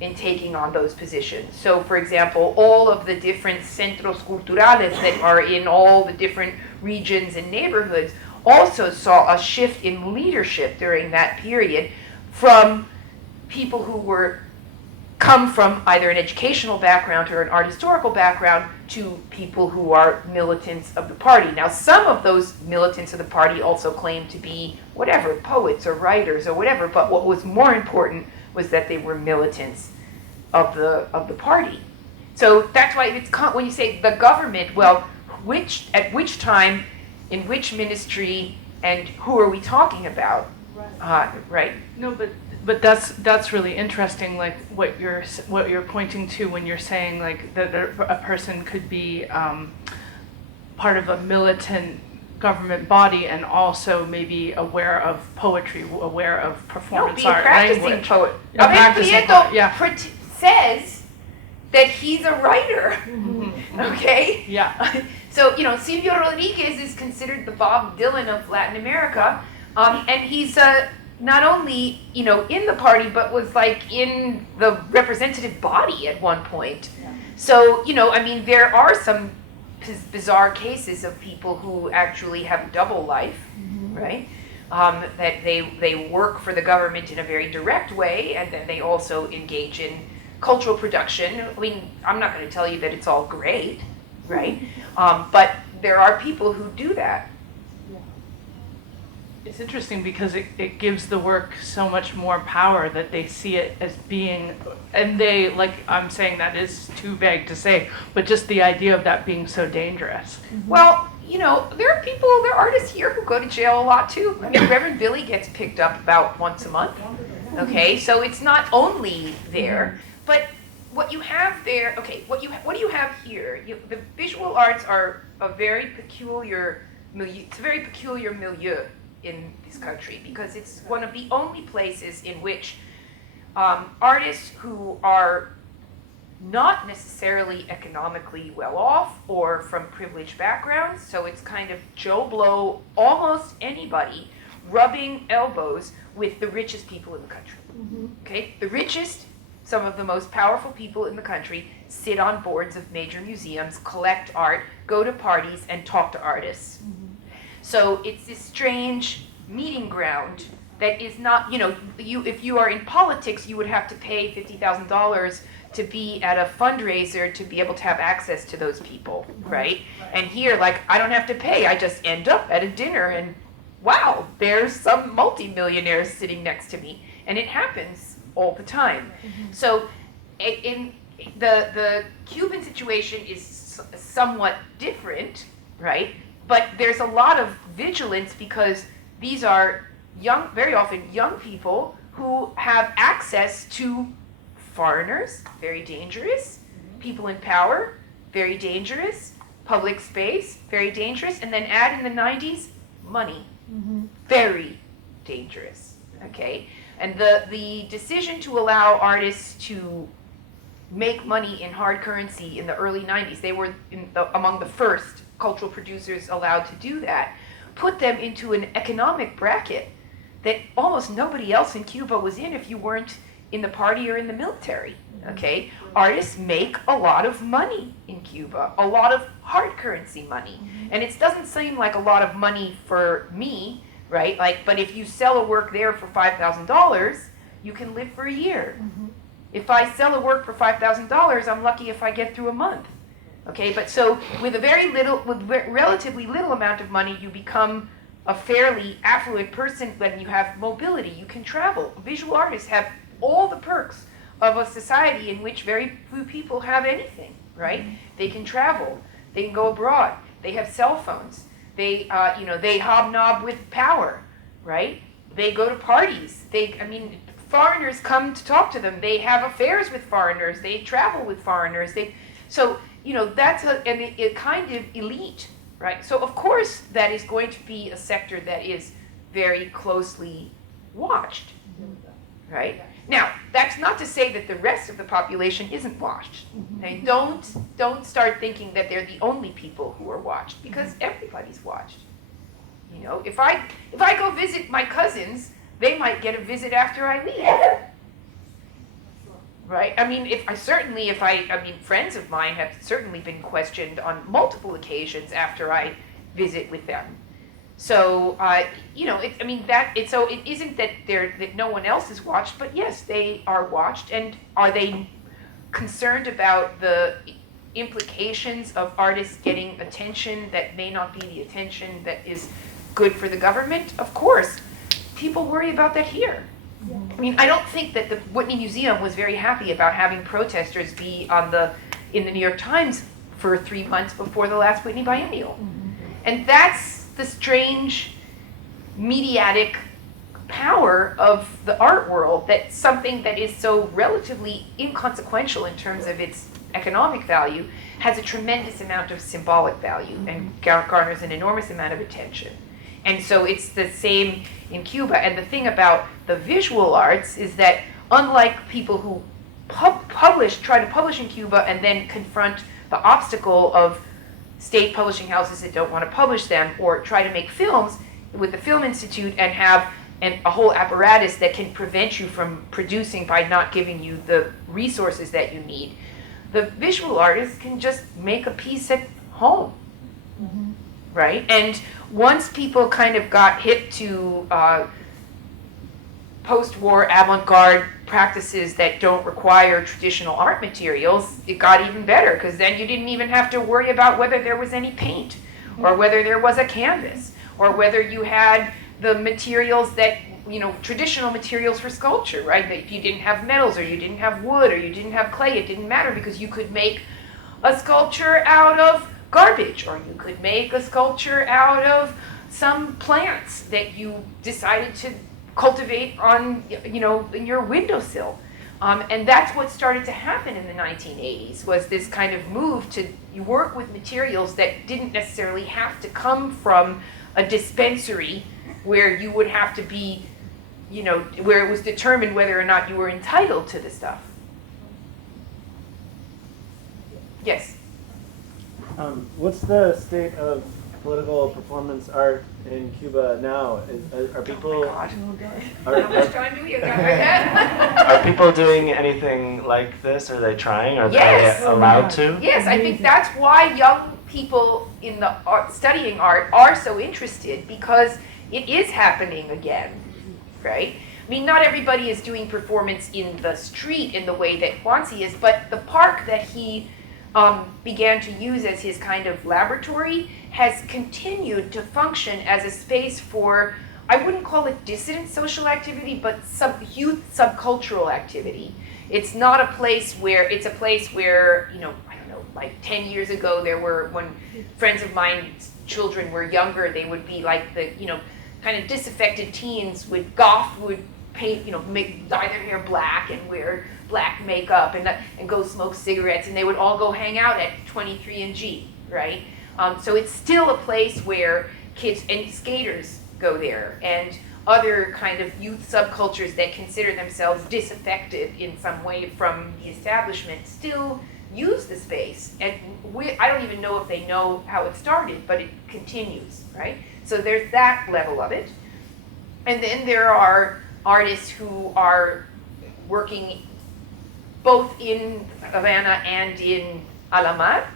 in taking on those positions. So, for example, all of the different centros culturales that are in all the different regions and neighborhoods also saw a shift in leadership during that period from people who come from either an educational background or an art historical background to people who are militants of the party. Now, some of those militants of the party also claim to be whatever, poets or writers or whatever, but what was more important was that they were militants of the party. So that's why when you say the government, well, at which time, in which ministry, and who are we talking about? Right. No, but that's really interesting. Like what you're pointing to when you're saying like that a person could be part of a militant government body and also maybe aware of poetry, aware of performance art, language. Poet. A practicing poet. Yeah. Says that he's a writer. Okay. Yeah. So, Silvio Rodriguez is considered the Bob Dylan of Latin America, and he's not only, in the party, but was like in the representative body at one point. Yeah. So, there are some bizarre cases of people who actually have double life, right? That they work for the government in a very direct way, and then they also engage in cultural production. I mean, I'm not going to tell you that it's all great, right? But there are people who do that. It's interesting because it gives the work so much more power that they see it as being, and they, like I'm saying that is too vague to say, but just the idea of that being so dangerous. Well, there are artists here who go to jail a lot too. I mean, Reverend Billy gets picked up about once a month. Okay, so it's not only there, but what you have there, what do you have here? The visual arts are a very peculiar milieu. It's a very peculiar milieu in this country because it's one of the only places in which artists who are not necessarily economically well off or from privileged backgrounds, so it's kind of Joe Blow, almost anybody rubbing elbows with the richest people in the country. Okay, the richest, some of the most powerful people in the country sit on boards of major museums, collect art, go to parties, and talk to artists. So it's this strange meeting ground that is not, if you are in politics, you would have to pay $50,000 to be at a fundraiser to be able to have access to those people, right? And here, like, I don't have to pay. I just end up at a dinner and, wow, there's some multimillionaire sitting next to me. And it happens all the time. So in the Cuban situation is somewhat different, right? But there's a lot of vigilance because these are young, very often young people who have access to foreigners, very dangerous, people in power, very dangerous, public space, very dangerous, and then add in the 90s, money, very dangerous, okay? And the decision to allow artists to make money in hard currency in the early 90s, they were among the first cultural producers allowed to do that, put them into an economic bracket that almost nobody else in Cuba was in if you weren't in the party or in the military, okay? Artists make a lot of money in Cuba, a lot of hard currency money. And it doesn't seem like a lot of money for me, right? Like, but if you sell a work there for $5,000, you can live for a year. If I sell a work for $5,000, I'm lucky if I get through a month. Okay, but so with relatively little amount of money, you become a fairly affluent person when you have mobility. You can travel. Visual artists have all the perks of a society in which very few people have anything, right? They can travel. They can go abroad. They have cell phones. They hobnob with power, right? They go to parties. Foreigners come to talk to them. They have affairs with foreigners. They travel with foreigners. That's a kind of elite, right? So of course that is going to be a sector that is very closely watched, right? Now, that's not to say that the rest of the population isn't watched. Okay? Don't start thinking that they're the only people who are watched, because everybody's watched. If I go visit my cousins, they might get a visit after I leave. Right? Friends of mine have certainly been questioned on multiple occasions after I visit with them. So, it isn't that no one else is watched, but yes, they are watched. And are they concerned about the implications of artists getting attention that may not be the attention that is good for the government? Of course. People worry about that here. I don't think that the Whitney Museum was very happy about having protesters be in the New York Times for 3 months before the last Whitney Biennial. And that's the strange mediatic power of the art world, that something that is so relatively inconsequential in terms of its economic value has a tremendous amount of symbolic value and garners an enormous amount of attention. And so it's the same in Cuba. And the thing about the visual arts is that, unlike people who try to publish in Cuba and then confront the obstacle of state publishing houses that don't want to publish them, or try to make films with the Film Institute and have a whole apparatus that can prevent you from producing by not giving you the resources that you need, the visual artist can just make a piece at home. Right? And once people kind of got hip to post-war avant-garde practices that don't require traditional art materials, it got even better, because then you didn't even have to worry about whether there was any paint, or whether there was a canvas, or whether you had the materials that, traditional materials for sculpture, right? That if you didn't have metals, or you didn't have wood, or you didn't have clay, it didn't matter, because you could make a sculpture out of garbage, or you could make a sculpture out of some plants that you decided to cultivate on, in your windowsill. And that's what started to happen in the 1980s, was this kind of move to work with materials that didn't necessarily have to come from a dispensary where you would have to be, where it was determined whether or not you were entitled to the stuff. Yes. What's the state of political performance art in Cuba now? Are people How are, much time do we have? are people doing anything like this? Are they trying? Are Yes. they allowed to? Yes, I think that's why young people in the studying art are so interested, because it is happening again, right? I mean, not everybody is doing performance in the street in the way that JuanSí is, but the park that he began to use as his kind of laboratory has continued to function as a space for, I wouldn't call it dissident social activity, but youth subcultural activity. It's not a place where, it's a place where, I don't know, like 10 years ago when friends of mine's children were younger, they would be like the, kind of disaffected teens would paint, dye their hair black and wear black makeup and go smoke cigarettes, and they would all go hang out at 23&G, right? So it's still a place where kids and skaters go there, and other kind of youth subcultures that consider themselves disaffected in some way from the establishment still use the space. And I don't even know if they know how it started, but it continues, right? So there's that level of it. And then there are artists who are working both in Havana and in Alamar,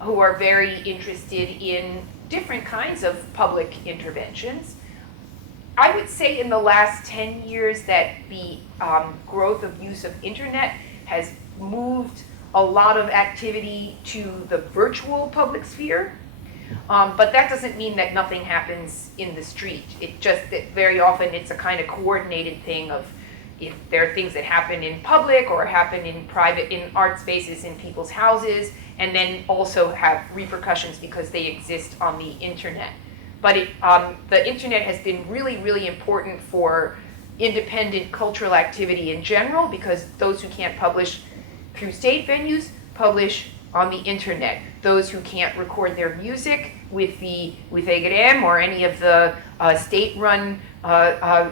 who are very interested in different kinds of public interventions. I would say in the last 10 years that the growth of use of internet has moved a lot of activity to the virtual public sphere. But that doesn't mean that nothing happens in the street. It just that very often it's a kind of coordinated thing of, if there are things that happen in public or happen in art spaces in people's houses, and then also have repercussions because they exist on the internet. But the internet has been really, really important for independent cultural activity in general, because those who can't publish through state venues publish on the internet. Those who can't record their music with EGREM or any of the state-run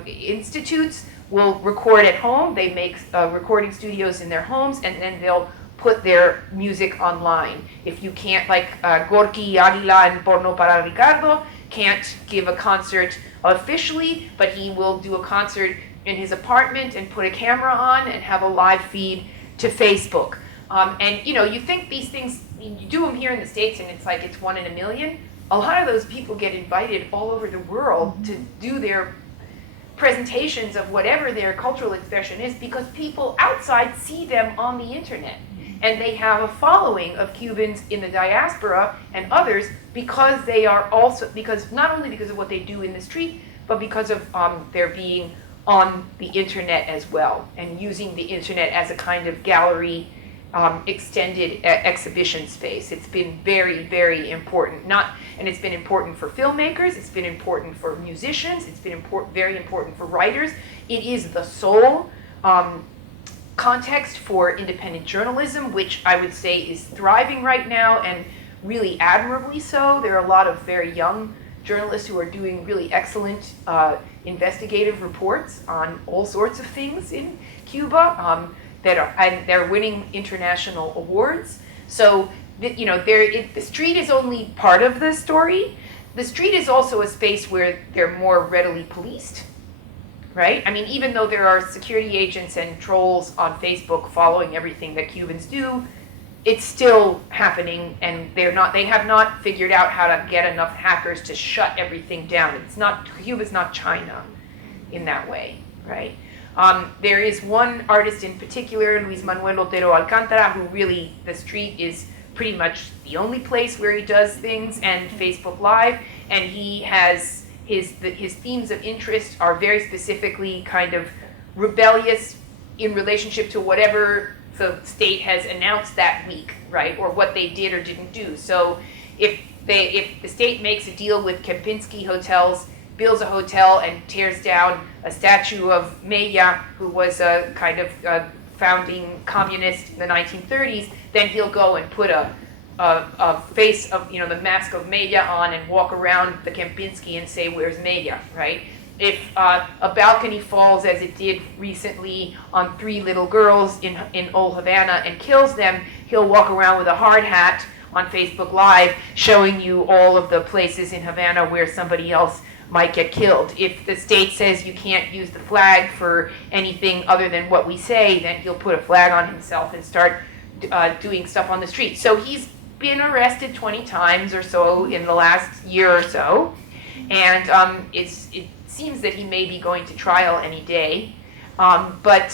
institutes will record at home. They make recording studios in their homes, and then they'll put their music online. If you can't, like Gorky Aguila and Porno para Ricardo can't give a concert officially, but he will do a concert in his apartment and put a camera on and have a live feed to Facebook. And you think these things, you do them here in the States and it's like it's 1 in a million. A lot of those people get invited all over the world to do their presentations of whatever their cultural expression is, because people outside see them on the internet. And they have a following of Cubans in the diaspora and others, because they are also, not only because of what they do in the street, but because of their being on the internet as well, and using the internet as a kind of gallery extended exhibition space. It's been very, very important. And it's been important for filmmakers, it's been important for musicians, it's been very important for writers. It is the sole context for independent journalism, which I would say is thriving right now, and really admirably so. There are a lot of very young journalists who are doing really excellent investigative reports on all sorts of things in Cuba. And they're winning international awards. So the street is only part of the story. The street is also a space where they're more readily policed, right? I mean, even though there are security agents and trolls on Facebook following everything that Cubans do, it's still happening, and they have not figured out how to get enough hackers to shut everything down. Cuba's not China in that way, right? There is one artist in particular, Luis Manuel Otero Alcántara, who really, the street is pretty much the only place where he does things, and Facebook Live, and he has his themes of interest are very specifically kind of rebellious in relationship to whatever the state has announced that week, right, or what they did or didn't do. So if the state makes a deal with Kempinski Hotels, builds a hotel and tears down a statue of Mella, who was a kind of founding communist in the 1930s, then he'll go and put a a face of, the mask of media on and walk around the Kempinski and say, where's media, right? If a balcony falls, as it did recently on 3 little girls in Old Havana, and kills them, he'll walk around with a hard hat on Facebook Live showing you all of the places in Havana where somebody else might get killed. If the state says you can't use the flag for anything other than what we say, then he'll put a flag on himself and start doing stuff on the street. So he's been arrested 20 times or so in the last year or so, and it seems that he may be going to trial any day. But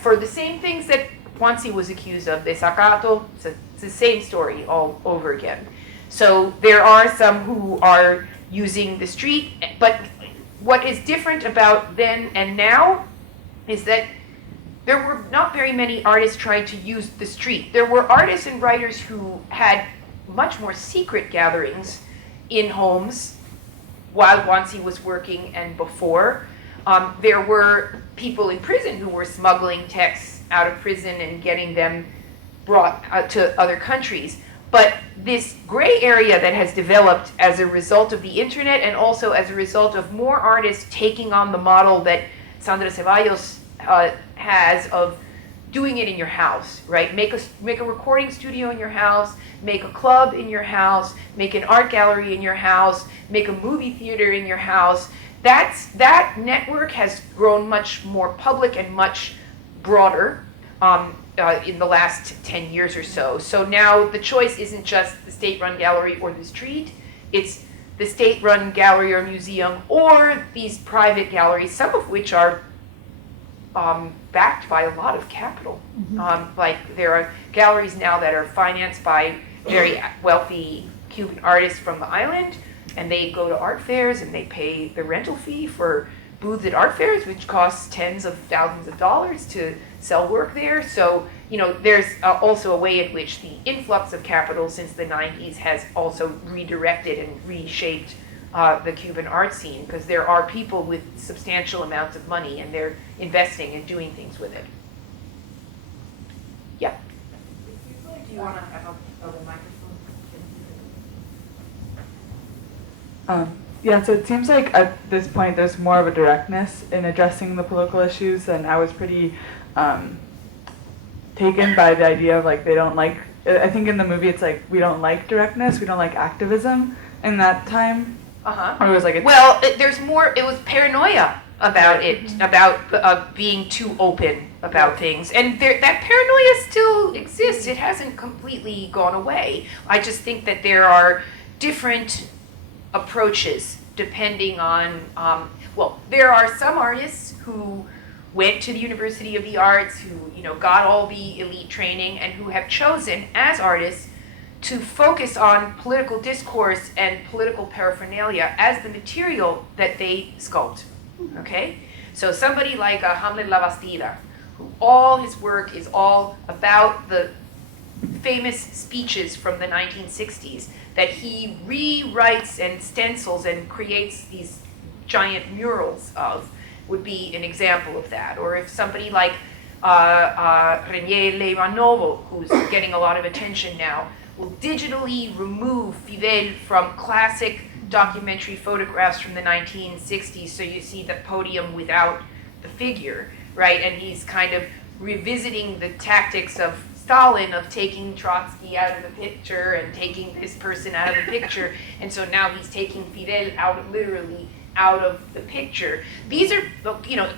for the same things that JuanSí was accused of, desacato, it's the same story all over again. So there are some who are using the street, but what is different about then and now is that there were not very many artists trying to use the street. There were artists and writers who had much more secret gatherings in homes while JuanSí was working and before. There were people in prison who were smuggling texts out of prison and getting them brought to other countries. But this gray area that has developed as a result of the internet, and also as a result of more artists taking on the model that Sandra Ceballos has of doing it in your house, right? Make a recording studio in your house, make a club in your house, make an art gallery in your house, make a movie theater in your house. That network has grown much more public and much broader in the last 10 years or so. So now the choice isn't just the state-run gallery or the street, it's the state-run gallery or museum or these private galleries, some of which are backed by a lot of capital. Like there are galleries now that are financed by very wealthy Cuban artists from the island, and they go to art fairs and they pay the rental fee for booths at art fairs, which costs tens of thousands of dollars to sell work there. So, there's also a way in which the influx of capital since the 90s has also redirected and reshaped the Cuban art scene, because there are people with substantial amounts of money and they're investing and doing things with it. Yeah. Do you want to have a microphone? Yeah, so it seems like at this point there's more of a directness in addressing the political issues, and I was pretty taken by the idea of they don't like, I think in the movie it's we don't like directness, we don't like activism in that time. Or it was there's more, it was paranoia about it, about being too open about things. And that paranoia still exists. It hasn't completely gone away. I just think that there are different approaches depending on, there are some artists who went to the University of the Arts, who got all the elite training, and who have chosen as artists to focus on political discourse and political paraphernalia as the material that they sculpt, okay? So somebody like Hamlet La Bastida, who all his work is all about the famous speeches from the 1960s that he rewrites and stencils and creates these giant murals of, would be an example of that. Or if somebody like Renier Leivanovo, who's getting a lot of attention now, will digitally remove Fidel from classic documentary photographs from the 1960s, so you see the podium without the figure, right? And he's kind of revisiting the tactics of Stalin, of taking Trotsky out of the picture and taking this person out of the picture, and so now he's taking Fidel literally out of the picture. These are,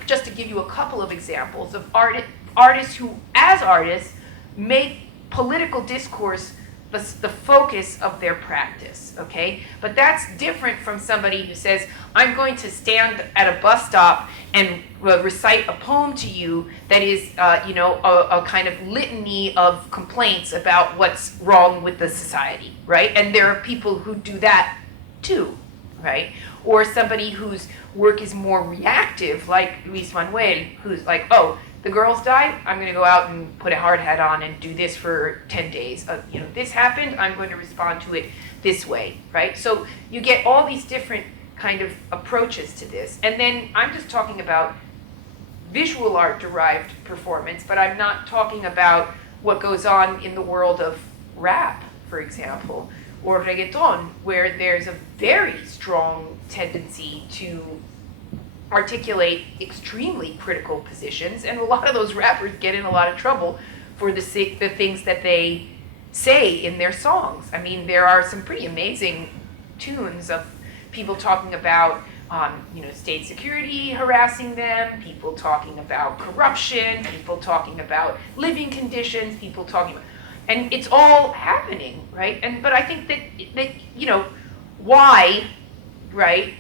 just to give you a couple of examples of artists who, as artists, make political discourse the focus of their practice, okay? But that's different from somebody who says, I'm going to stand at a bus stop and recite a poem to you that is, a kind of litany of complaints about what's wrong with the society, right? And there are people who do that too, right? Or somebody whose work is more reactive, like Luis Manuel, who's like, oh, the girls died, I'm going to go out and put a hard hat on and do this for 10 days. This happened, I'm going to respond to it this way, right? So you get all these different kind of approaches to this. And then I'm just talking about visual art derived performance, but I'm not talking about what goes on in the world of rap, for example, or reggaeton, where there's a very strong tendency to articulate extremely critical positions, and a lot of those rappers get in a lot of trouble for the things that they say in their songs. I mean, there are some pretty amazing tunes of people talking about state security harassing them, people talking about corruption, people talking about living conditions, people talking about, and it's all happening, right? But I think that why, right?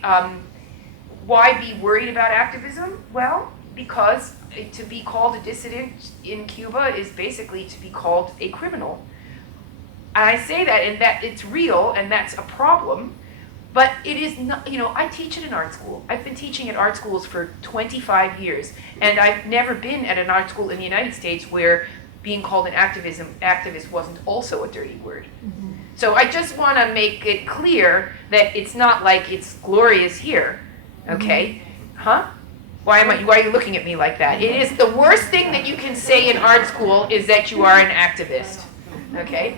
Why be worried about activism? Well, because to be called a dissident in Cuba is basically to be called a criminal. And I say that in that it's real and that's a problem, but it is not, I teach at an art school. I've been teaching at art schools for 25 years, and I've never been at an art school in the United States where being called an activist wasn't also a dirty word. Mm-hmm. So I just want to make it clear that it's not like it's glorious here, okay? Mm-hmm. Huh? Why are you looking at me like that? It is the worst thing that you can say in art school is that you are an activist, okay?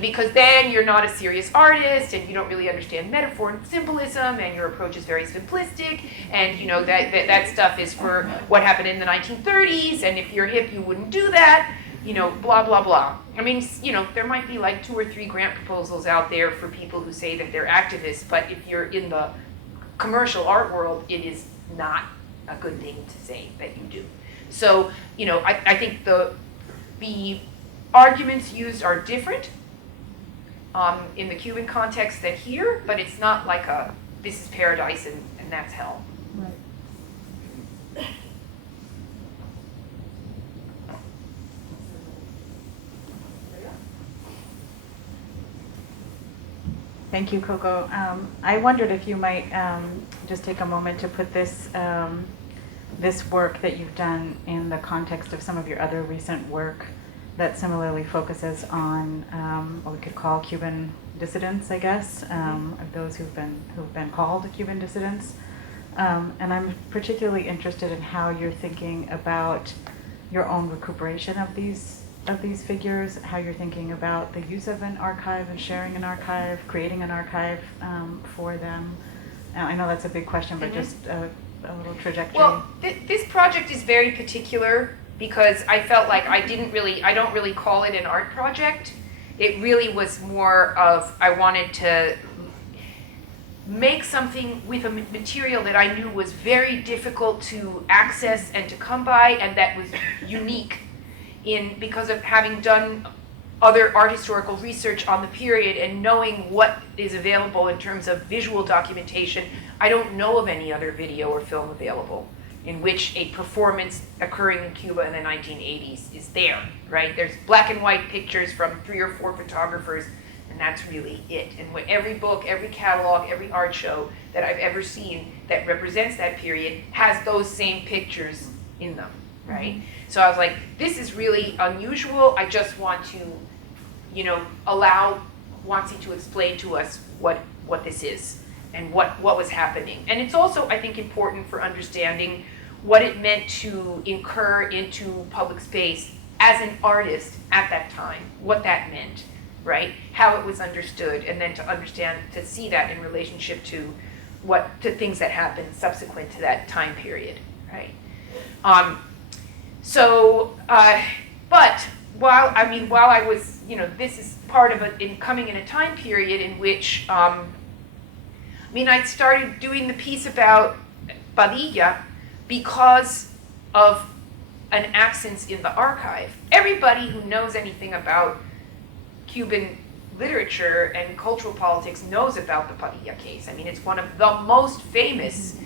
Because then you're not a serious artist, and you don't really understand metaphor and symbolism, and your approach is very simplistic, and that stuff is for what happened in the 1930s, and if you're hip, you wouldn't do that, blah, blah, blah. There might be like 2 or 3 grant proposals out there for people who say that they're activists, but if you're in the commercial art world, it is not a good thing to say that you do. So, I think the arguments used are different in the Cuban context than here, but it's not like this is paradise and that's hell. Right. Thank you, Coco. I wondered if you might just take a moment to put this work that you've done in the context of some of your other recent work that similarly focuses on what we could call Cuban dissidents, I guess, of those who've been called Cuban dissidents. And I'm particularly interested in how you're thinking about your own recuperation of these figures, how you're thinking about the use of an archive and sharing an archive, creating an archive for them. I know that's a big question, but just a little trajectory. Well, this project is very particular because I felt like I don't really call it an art project. It really was more of, I wanted to make something with a material that I knew was very difficult to access and to come by, and that was unique because of having done other art historical research on the period and knowing what is available in terms of visual documentation. I don't know of any other video or film available in which a performance occurring in Cuba in the 1980s is there, right? There's black and white pictures from 3 or 4 photographers, and that's really it. And every book, every catalog, every art show that I've ever seen that represents that period has those same pictures in them, right? So I was like, this is really unusual. I just want to, allow JuanSí to explain to us what this is and what was happening. And it's also, I think, important for understanding what it meant to incur into public space as an artist at that time, what that meant, right? How it was understood, and then to see that in relationship to things that happened subsequent to that time period, right? But while I was, this is part of coming in a time period in which, I started doing the piece about Padilla because of an absence in the archive. Everybody who knows anything about Cuban literature and cultural politics knows about the Padilla case. It's one of the most famous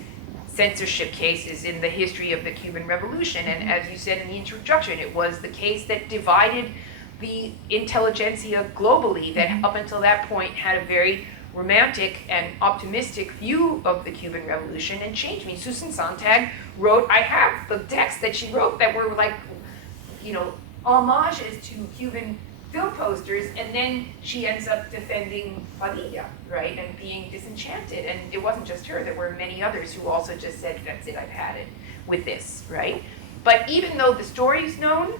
censorship cases in the history of the Cuban Revolution. And as you said in the introduction, it was the case that divided the intelligentsia globally, that up until that point had a very romantic and optimistic view of the Cuban Revolution, and changed me. Susan Sontag wrote, I have the texts that she wrote that were like, homages to Cuban film posters, and then she ends up defending Padilla, right, and being disenchanted. And it wasn't just her, there were many others who also just said, that's it, I've had it with this, right? But even though the story's known,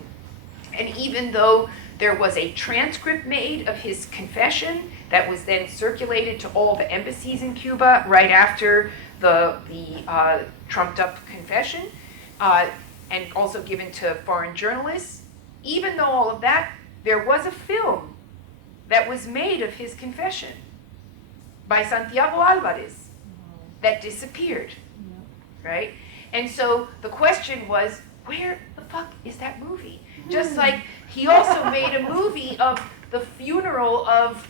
and even though There was a transcript made of his confession that was then circulated to all the embassies in Cuba right after the trumped up confession, and also given to foreign journalists. Even though all of that, there was a film that was made of his confession by Santiago Alvarez that disappeared, right? And so the question was, where the fuck is that movie? Just like he also made a movie of the funeral of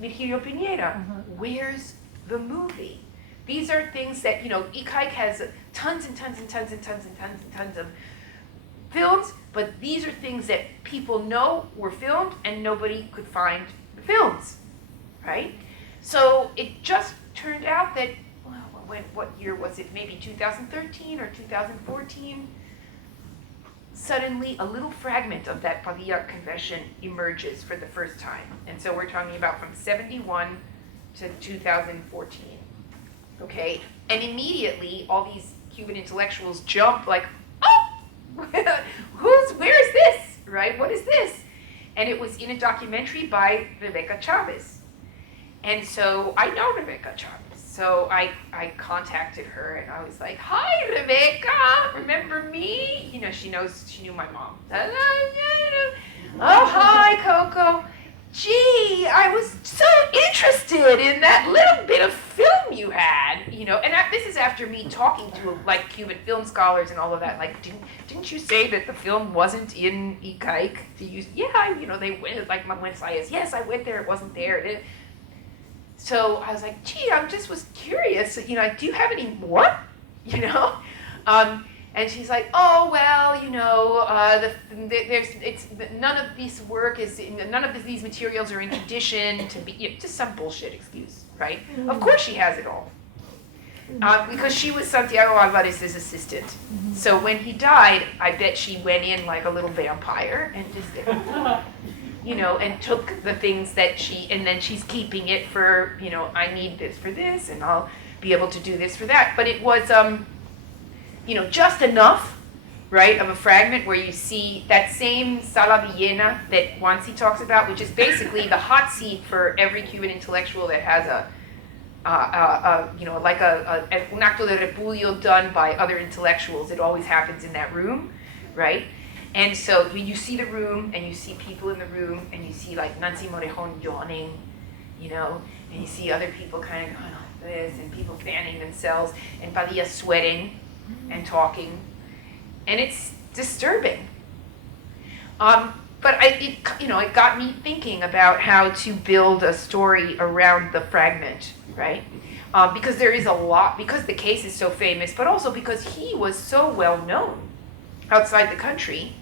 Virgilio Piñera. Where's the movie? These are things that, you know, Ikaik has tons and tons and tons and tons and tons and tons of films, but these are things that people know were filmed and nobody could find the films, right? So it just turned out that, well, what year was it? Maybe 2013 or 2014? Suddenly a little fragment of that Padilla confession emerges for the first time. And so we're talking about from 71 to 2014. Okay? And immediately all these Cuban intellectuals jump like, oh, where is this? Right? What is this? And it was in a documentary by Rebecca Chavez. And so I know Rebecca Chavez. So I contacted her and I was like, hi, Rebecca, remember me? You know, she knew my mom. Oh, hi, Coco. Gee, I was so interested in that little bit of film you had, you know, and this is after me talking to like Cuban film scholars and all of that. Like, didn't you say that the film wasn't in Ikaik? Yeah, you know, they went, like Manuel Sayas, yes, I went there, it wasn't there. So I was like, gee, was curious, you know, do you have any more, you know? And she's like, oh, well, you know, none of these materials are in condition to be, you know, just some bullshit excuse, right? Of course she has it all. Because she was Santiago Alvarez's assistant. So when he died, I bet she went in like a little vampire and just you know, and took the things that and then she's keeping it for, you know, I need this for this, and I'll be able to do this for that. But it was, you know, just enough, right, of a fragment where you see that same Sala Villena that JuanSí talks about, which is basically the hot seat for every Cuban intellectual that has you know, like un acto de repudio done by other intellectuals. It always happens in that room, right? And so you see the room, and you see people in the room, and you see like Nancy Morejon yawning, you know, and you see other people kind of going like this, and people fanning themselves, and Padilla sweating and talking, and it's disturbing. But it got me thinking about how to build a story around the fragment, right? Because there is a lot, because the case is so famous, but also because he was so well known outside the country.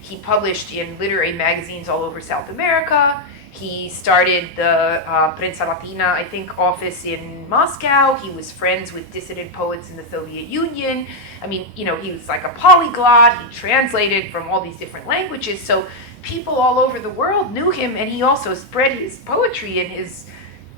He published in literary magazines all over South America. He started the Prensa Latina, I think, office in Moscow. He was friends with dissident poets in the Soviet Union. I mean, you know, he was like a polyglot. He translated from all these different languages. So people all over the world knew him, and he also spread his poetry and his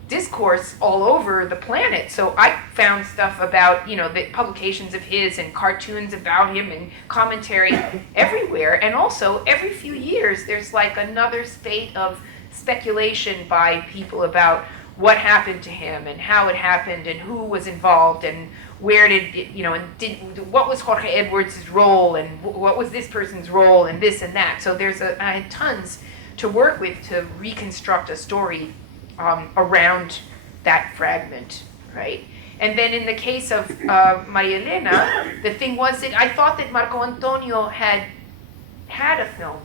discourse all over the planet. So I found stuff about, you know, the publications of his and cartoons about him and commentary everywhere. And also every few years there's like another spate of speculation by people about what happened to him and how it happened and who was involved and where did it, you know, and what was Jorge Edwards' role and what was this person's role and this and that. So I had tons to work with to reconstruct a story around that fragment, right? And then in the case of Maria Elena, the thing was that I thought that Marco Antonio had a film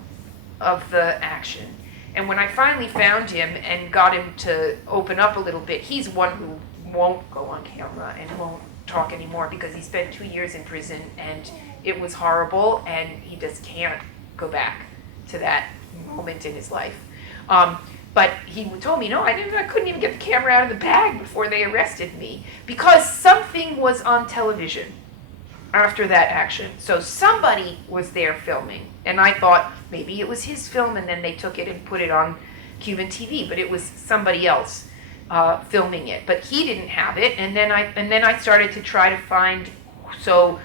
of the action. And when I finally found him and got him to open up a little bit, he's one who won't go on camera and won't talk anymore because he spent 2 years in prison and it was horrible and he just can't go back to that moment in his life. But he told me, no, I couldn't even get the camera out of the bag before they arrested me because something was on television after that action. So somebody was there filming. And I thought maybe it was his film and then they took it and put it on Cuban TV, but it was somebody else filming it. But he didn't have it. And then I started to try to find, so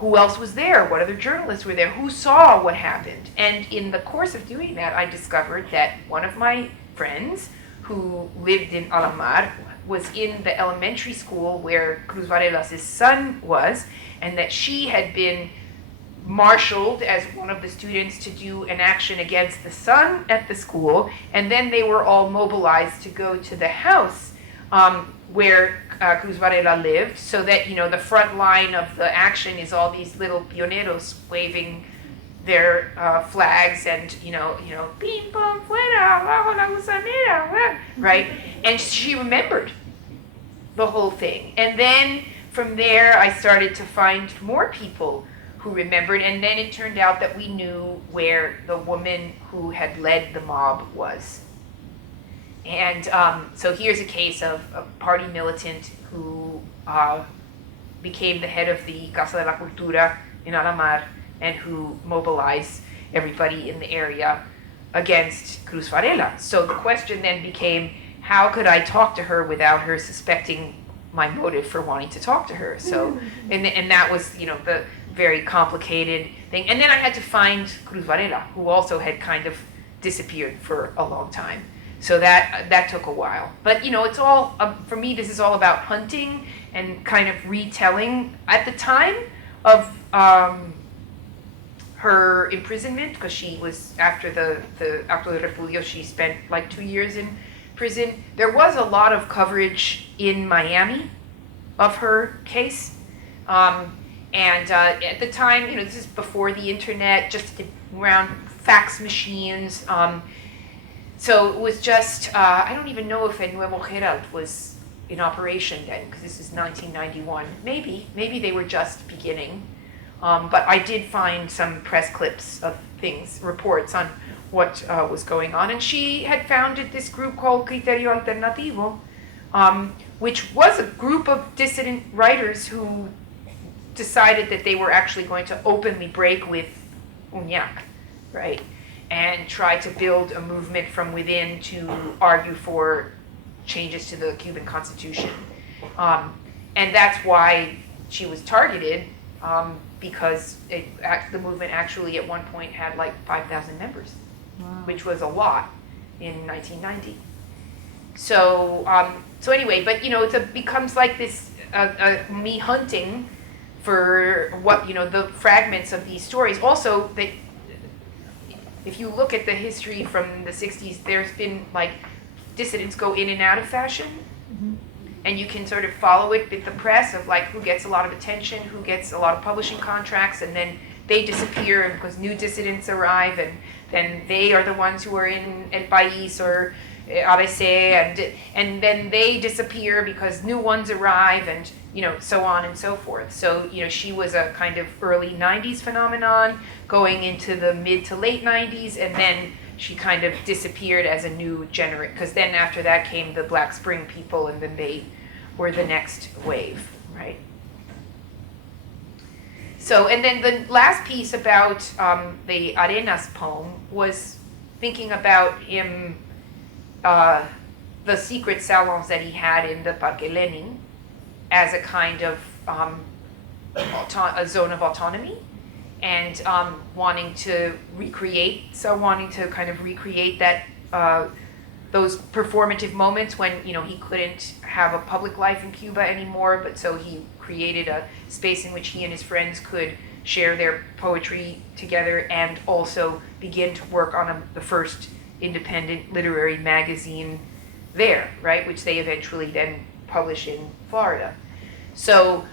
who else was there? What other journalists were there? Who saw what happened? And in the course of doing that, I discovered that one of my friends who lived in Alamar was in the elementary school where Cruz Varela's son was, and that she had been marshaled as one of the students to do an action against the son at the school, and then they were all mobilized to go to the house where Cruz Varela lived, so that, you know, the front line of the action is all these little pioneros waving their flags and, you know, pim pam fuera, abajo la gusanera, right? And she remembered the whole thing. And then from there, I started to find more people who remembered, and then it turned out that we knew where the woman who had led the mob was. And so here's a case of a party militant who became the head of the Casa de la Cultura in Alamar and who mobilized everybody in the area against Cruz Varela. So the question then became, how could I talk to her without her suspecting my motive for wanting to talk to her? So, and that was, you know, the very complicated thing. And then I had to find Cruz Varela, who also had kind of disappeared for a long time. So that took a while. But, you know, it's all, for me, this is all about hunting and kind of retelling. At the time of her imprisonment, because she was, after the Acto de Repudio, she spent like 2 years in prison. There was a lot of coverage in Miami of her case. And at the time, you know, this is before the internet, just around fax machines. So it was just, I don't even know if El Nuevo Herald was in operation then, because this is 1991. Maybe they were just beginning. But I did find some press clips of things, reports on what was going on. And she had founded this group called Criterio Alternativo, which was a group of dissident writers who decided that they were actually going to openly break with UNIAC, right? And try to build a movement from within to argue for changes to the Cuban Constitution. And that's why she was targeted, because the movement actually at one point had like 5,000 members, which was a lot in 1990. So, so anyway, but you know, it becomes like this, me hunting for what, you know, the fragments of these stories. Also, that if you look at the history from the 60s, there's been like dissidents go in and out of fashion. And you can sort of follow it with the press of like who gets a lot of attention, who gets a lot of publishing contracts, and then they disappear because new dissidents arrive, and then they are the ones who are in El País or ABC, and then they disappear because new ones arrive, and you know, so on and so forth. So, you know, she was a kind of early 90s phenomenon going into the mid to late 90s, and then she kind of disappeared as a new generation, because then after that came the Black Spring people, and then they were the next wave, right? So, and then the last piece about the Arenas poem was thinking about him, the secret salons that he had in the Parque Lenin as a kind of a zone of autonomy, and wanting to kind of recreate that, those performative moments when, you know, he couldn't have a public life in Cuba anymore, but so he created a space in which he and his friends could share their poetry together and also begin to work on the first independent literary magazine there, right, which they eventually then publish in Florida. So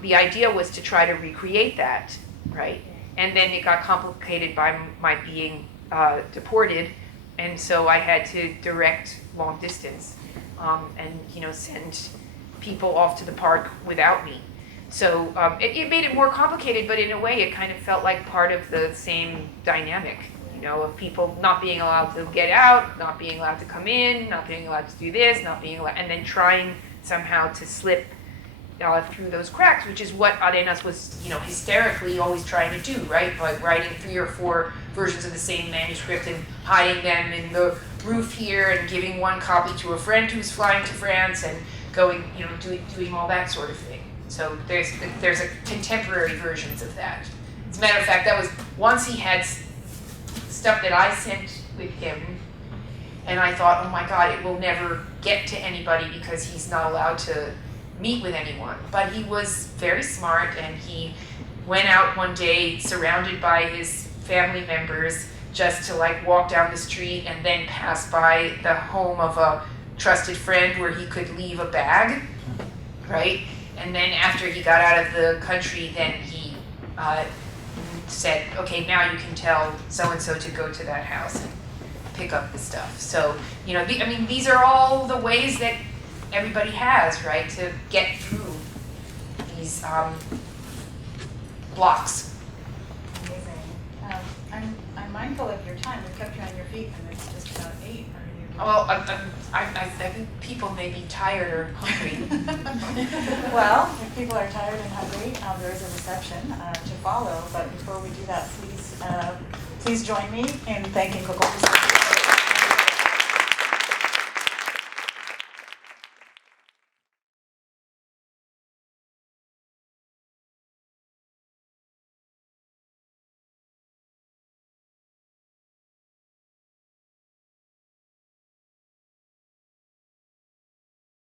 the idea was to try to recreate that, right? And then it got complicated by my being deported, and so I had to direct long distance and, you know, send people off to the park without me. So it made it more complicated, but in a way it kind of felt like part of the same dynamic, you know, of people not being allowed to get out, not being allowed to come in, not being allowed to do this, not being allowed, and then trying somehow to slip through those cracks, which is what Arenas was, you know, hysterically always trying to do, right? By writing 3 or 4 versions of the same manuscript and hiding them in the roof here and giving one copy to a friend who's flying to France and going, you know, doing all that sort of thing. So there's a contemporary versions of that. As a matter of fact, that was once he had stuff that I sent with him, and I thought, oh my God, it will never get to anybody because he's not allowed to meet with anyone. But he was very smart, and he went out one day surrounded by his family members just to like walk down the street and then pass by the home of a trusted friend where he could leave a bag, right? And then after he got out of the country, then he said, okay, now you can tell so-and-so to go to that house and pick up the stuff. So, you know, I mean, these are all the ways that everybody has, right, to get through these blocks. Amazing. I'm mindful of your time. We've kept you on your feet, and it's just about 8. Are you? Well, I think people may be tired or hungry. Well, if people are tired and hungry, there is a reception to follow. But before we do that, please join me in thanking Coco.